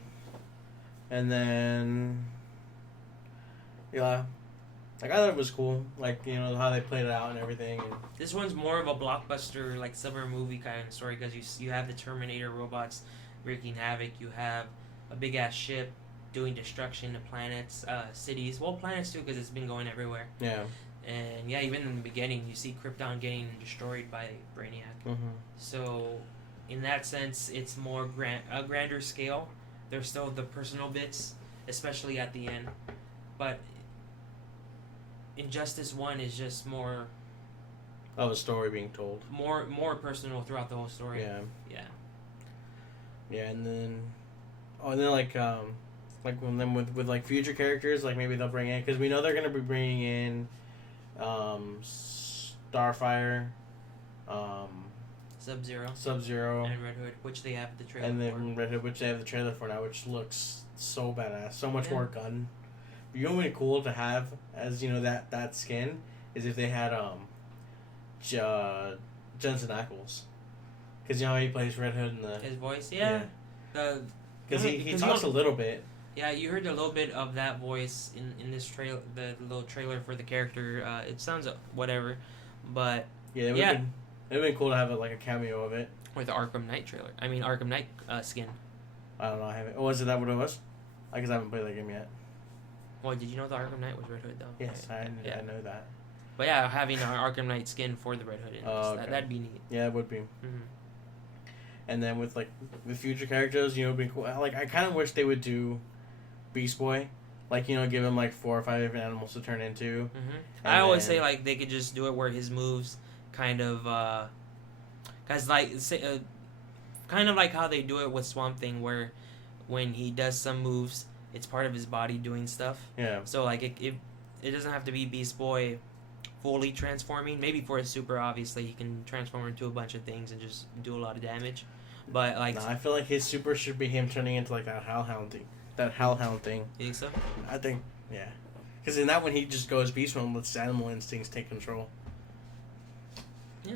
And then, yeah, like I thought it was cool, like how they played it out and everything. And This one's more of a blockbuster, like summer movie kind of story, because you have the Terminator robots wreaking havoc. You have a big ass ship doing destruction to planets, cities. Well, planets too, because it's been going everywhere. yeah. And yeah, even in the beginning, you see Krypton getting destroyed by Brainiac. So, in that sense, it's more a grander scale. There's still the personal bits, especially at the end, but Injustice 1 is just more Of a story being told. more personal throughout the whole story. Yeah. Yeah. Yeah, and then with like future characters, like maybe they'll bring in, because we know they're gonna be bringing in, Starfire, Sub-Zero, and Red Hood, which they have the trailer and for. then Red Hood, which they have the trailer for now, which looks so badass, so much Yeah. more gun. But what would be cool to have as that skin is if they had Jensen Ackles, because how he plays Red Hood in the His voice, yeah. Because he talks a little bit. Yeah, you heard a little bit of that voice in this trailer, the little trailer for the character. It sounds whatever, but Yeah, it would have been cool to have like a cameo of it. or the Arkham Knight trailer. I mean Arkham Knight skin. I don't know. I haven't. Oh, was it that what it was? I guess I haven't played that game yet. Well, did you know the Arkham Knight was Red Hood though? Yes, I know that. But yeah, having an Arkham Knight skin for the Red Hood, okay. that'd be neat. Yeah, it would be. Mm-hmm. And then with like the future characters, it'd be cool. Like I kind of wish they would do Beast Boy, like give him like 4 or 5 animals to turn into. I always say like they could just do it where his moves kind of, cause like kind of like how they do it with Swamp Thing, where when he does some moves, it's part of his body doing stuff. Yeah. So like it doesn't have to be Beast Boy fully transforming. Maybe for his super, obviously he can transform into a bunch of things and just do a lot of damage. But like, I feel like his super should be him turning into like that Hellhound thing. You think so? I think, yeah. Because in that one, he just goes beast mode and lets his animal instincts take control. Yeah.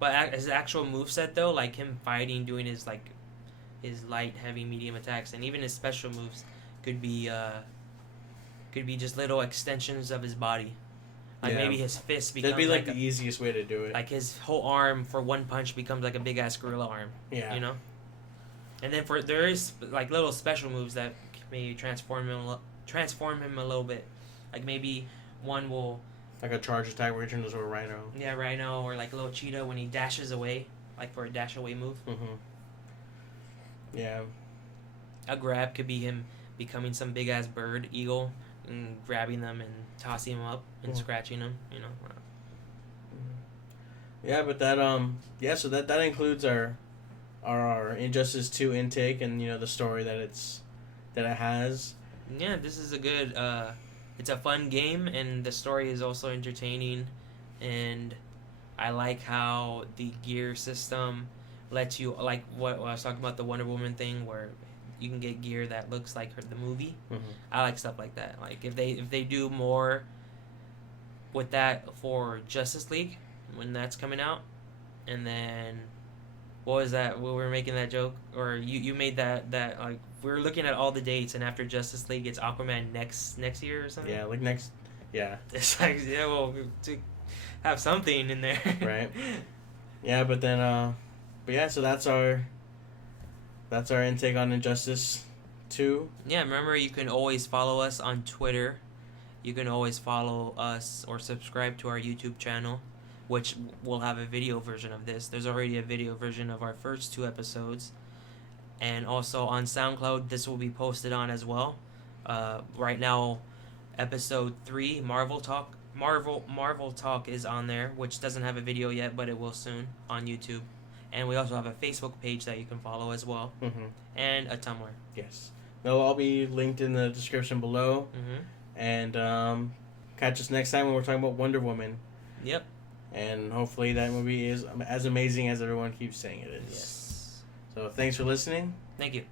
But his actual moveset though, like him fighting, doing his light, heavy, medium attacks, and even his special moves could be just little extensions of his body. Like maybe his fist becomes that'd be like the easiest way to do it. Like his whole arm for one punch becomes like a big ass gorilla arm. Yeah. And then there is like little special moves that maybe transform him a little bit. Like maybe one will like a charge attack where he turns into a rhino. Yeah, rhino, or like a little cheetah when he dashes away, like for a dash away move. Yeah. A grab could be him becoming some big ass bird, eagle, and grabbing them and tossing them up and scratching them. Yeah, but that so that includes our Injustice 2 intake and the story that it has. Yeah, this is a good it's a fun game, and the story is also entertaining, and I like how the gear system lets you, like what I was talking about, the Wonder Woman thing, where you can get gear that looks like the movie. I like stuff like that. Like if they do more with that for Justice League when that's coming out, and then what was that? We were making that joke, or you made that like we're looking at all the dates, and after Justice League, it's Aquaman next year or something. Yeah, like next. Yeah. It's like have something in there. Right. Yeah, but then but yeah, so that's our intake on Injustice 2. Yeah, remember you can always follow us on Twitter. You can always follow us or subscribe to our YouTube channel, which will have a video version of this. There's already a video version of our first 2 episodes. And also on SoundCloud, this will be posted on as well. Right now, episode 3, Marvel Talk is on there, which doesn't have a video yet, but it will soon on YouTube. And we also have a Facebook page that you can follow as well, and a Tumblr. Yes, they'll all be linked in the description below. And catch us next time when we're talking about Wonder Woman. Yep. And hopefully that movie is as amazing as everyone keeps saying it is. Yes. So thanks for listening. Thank you.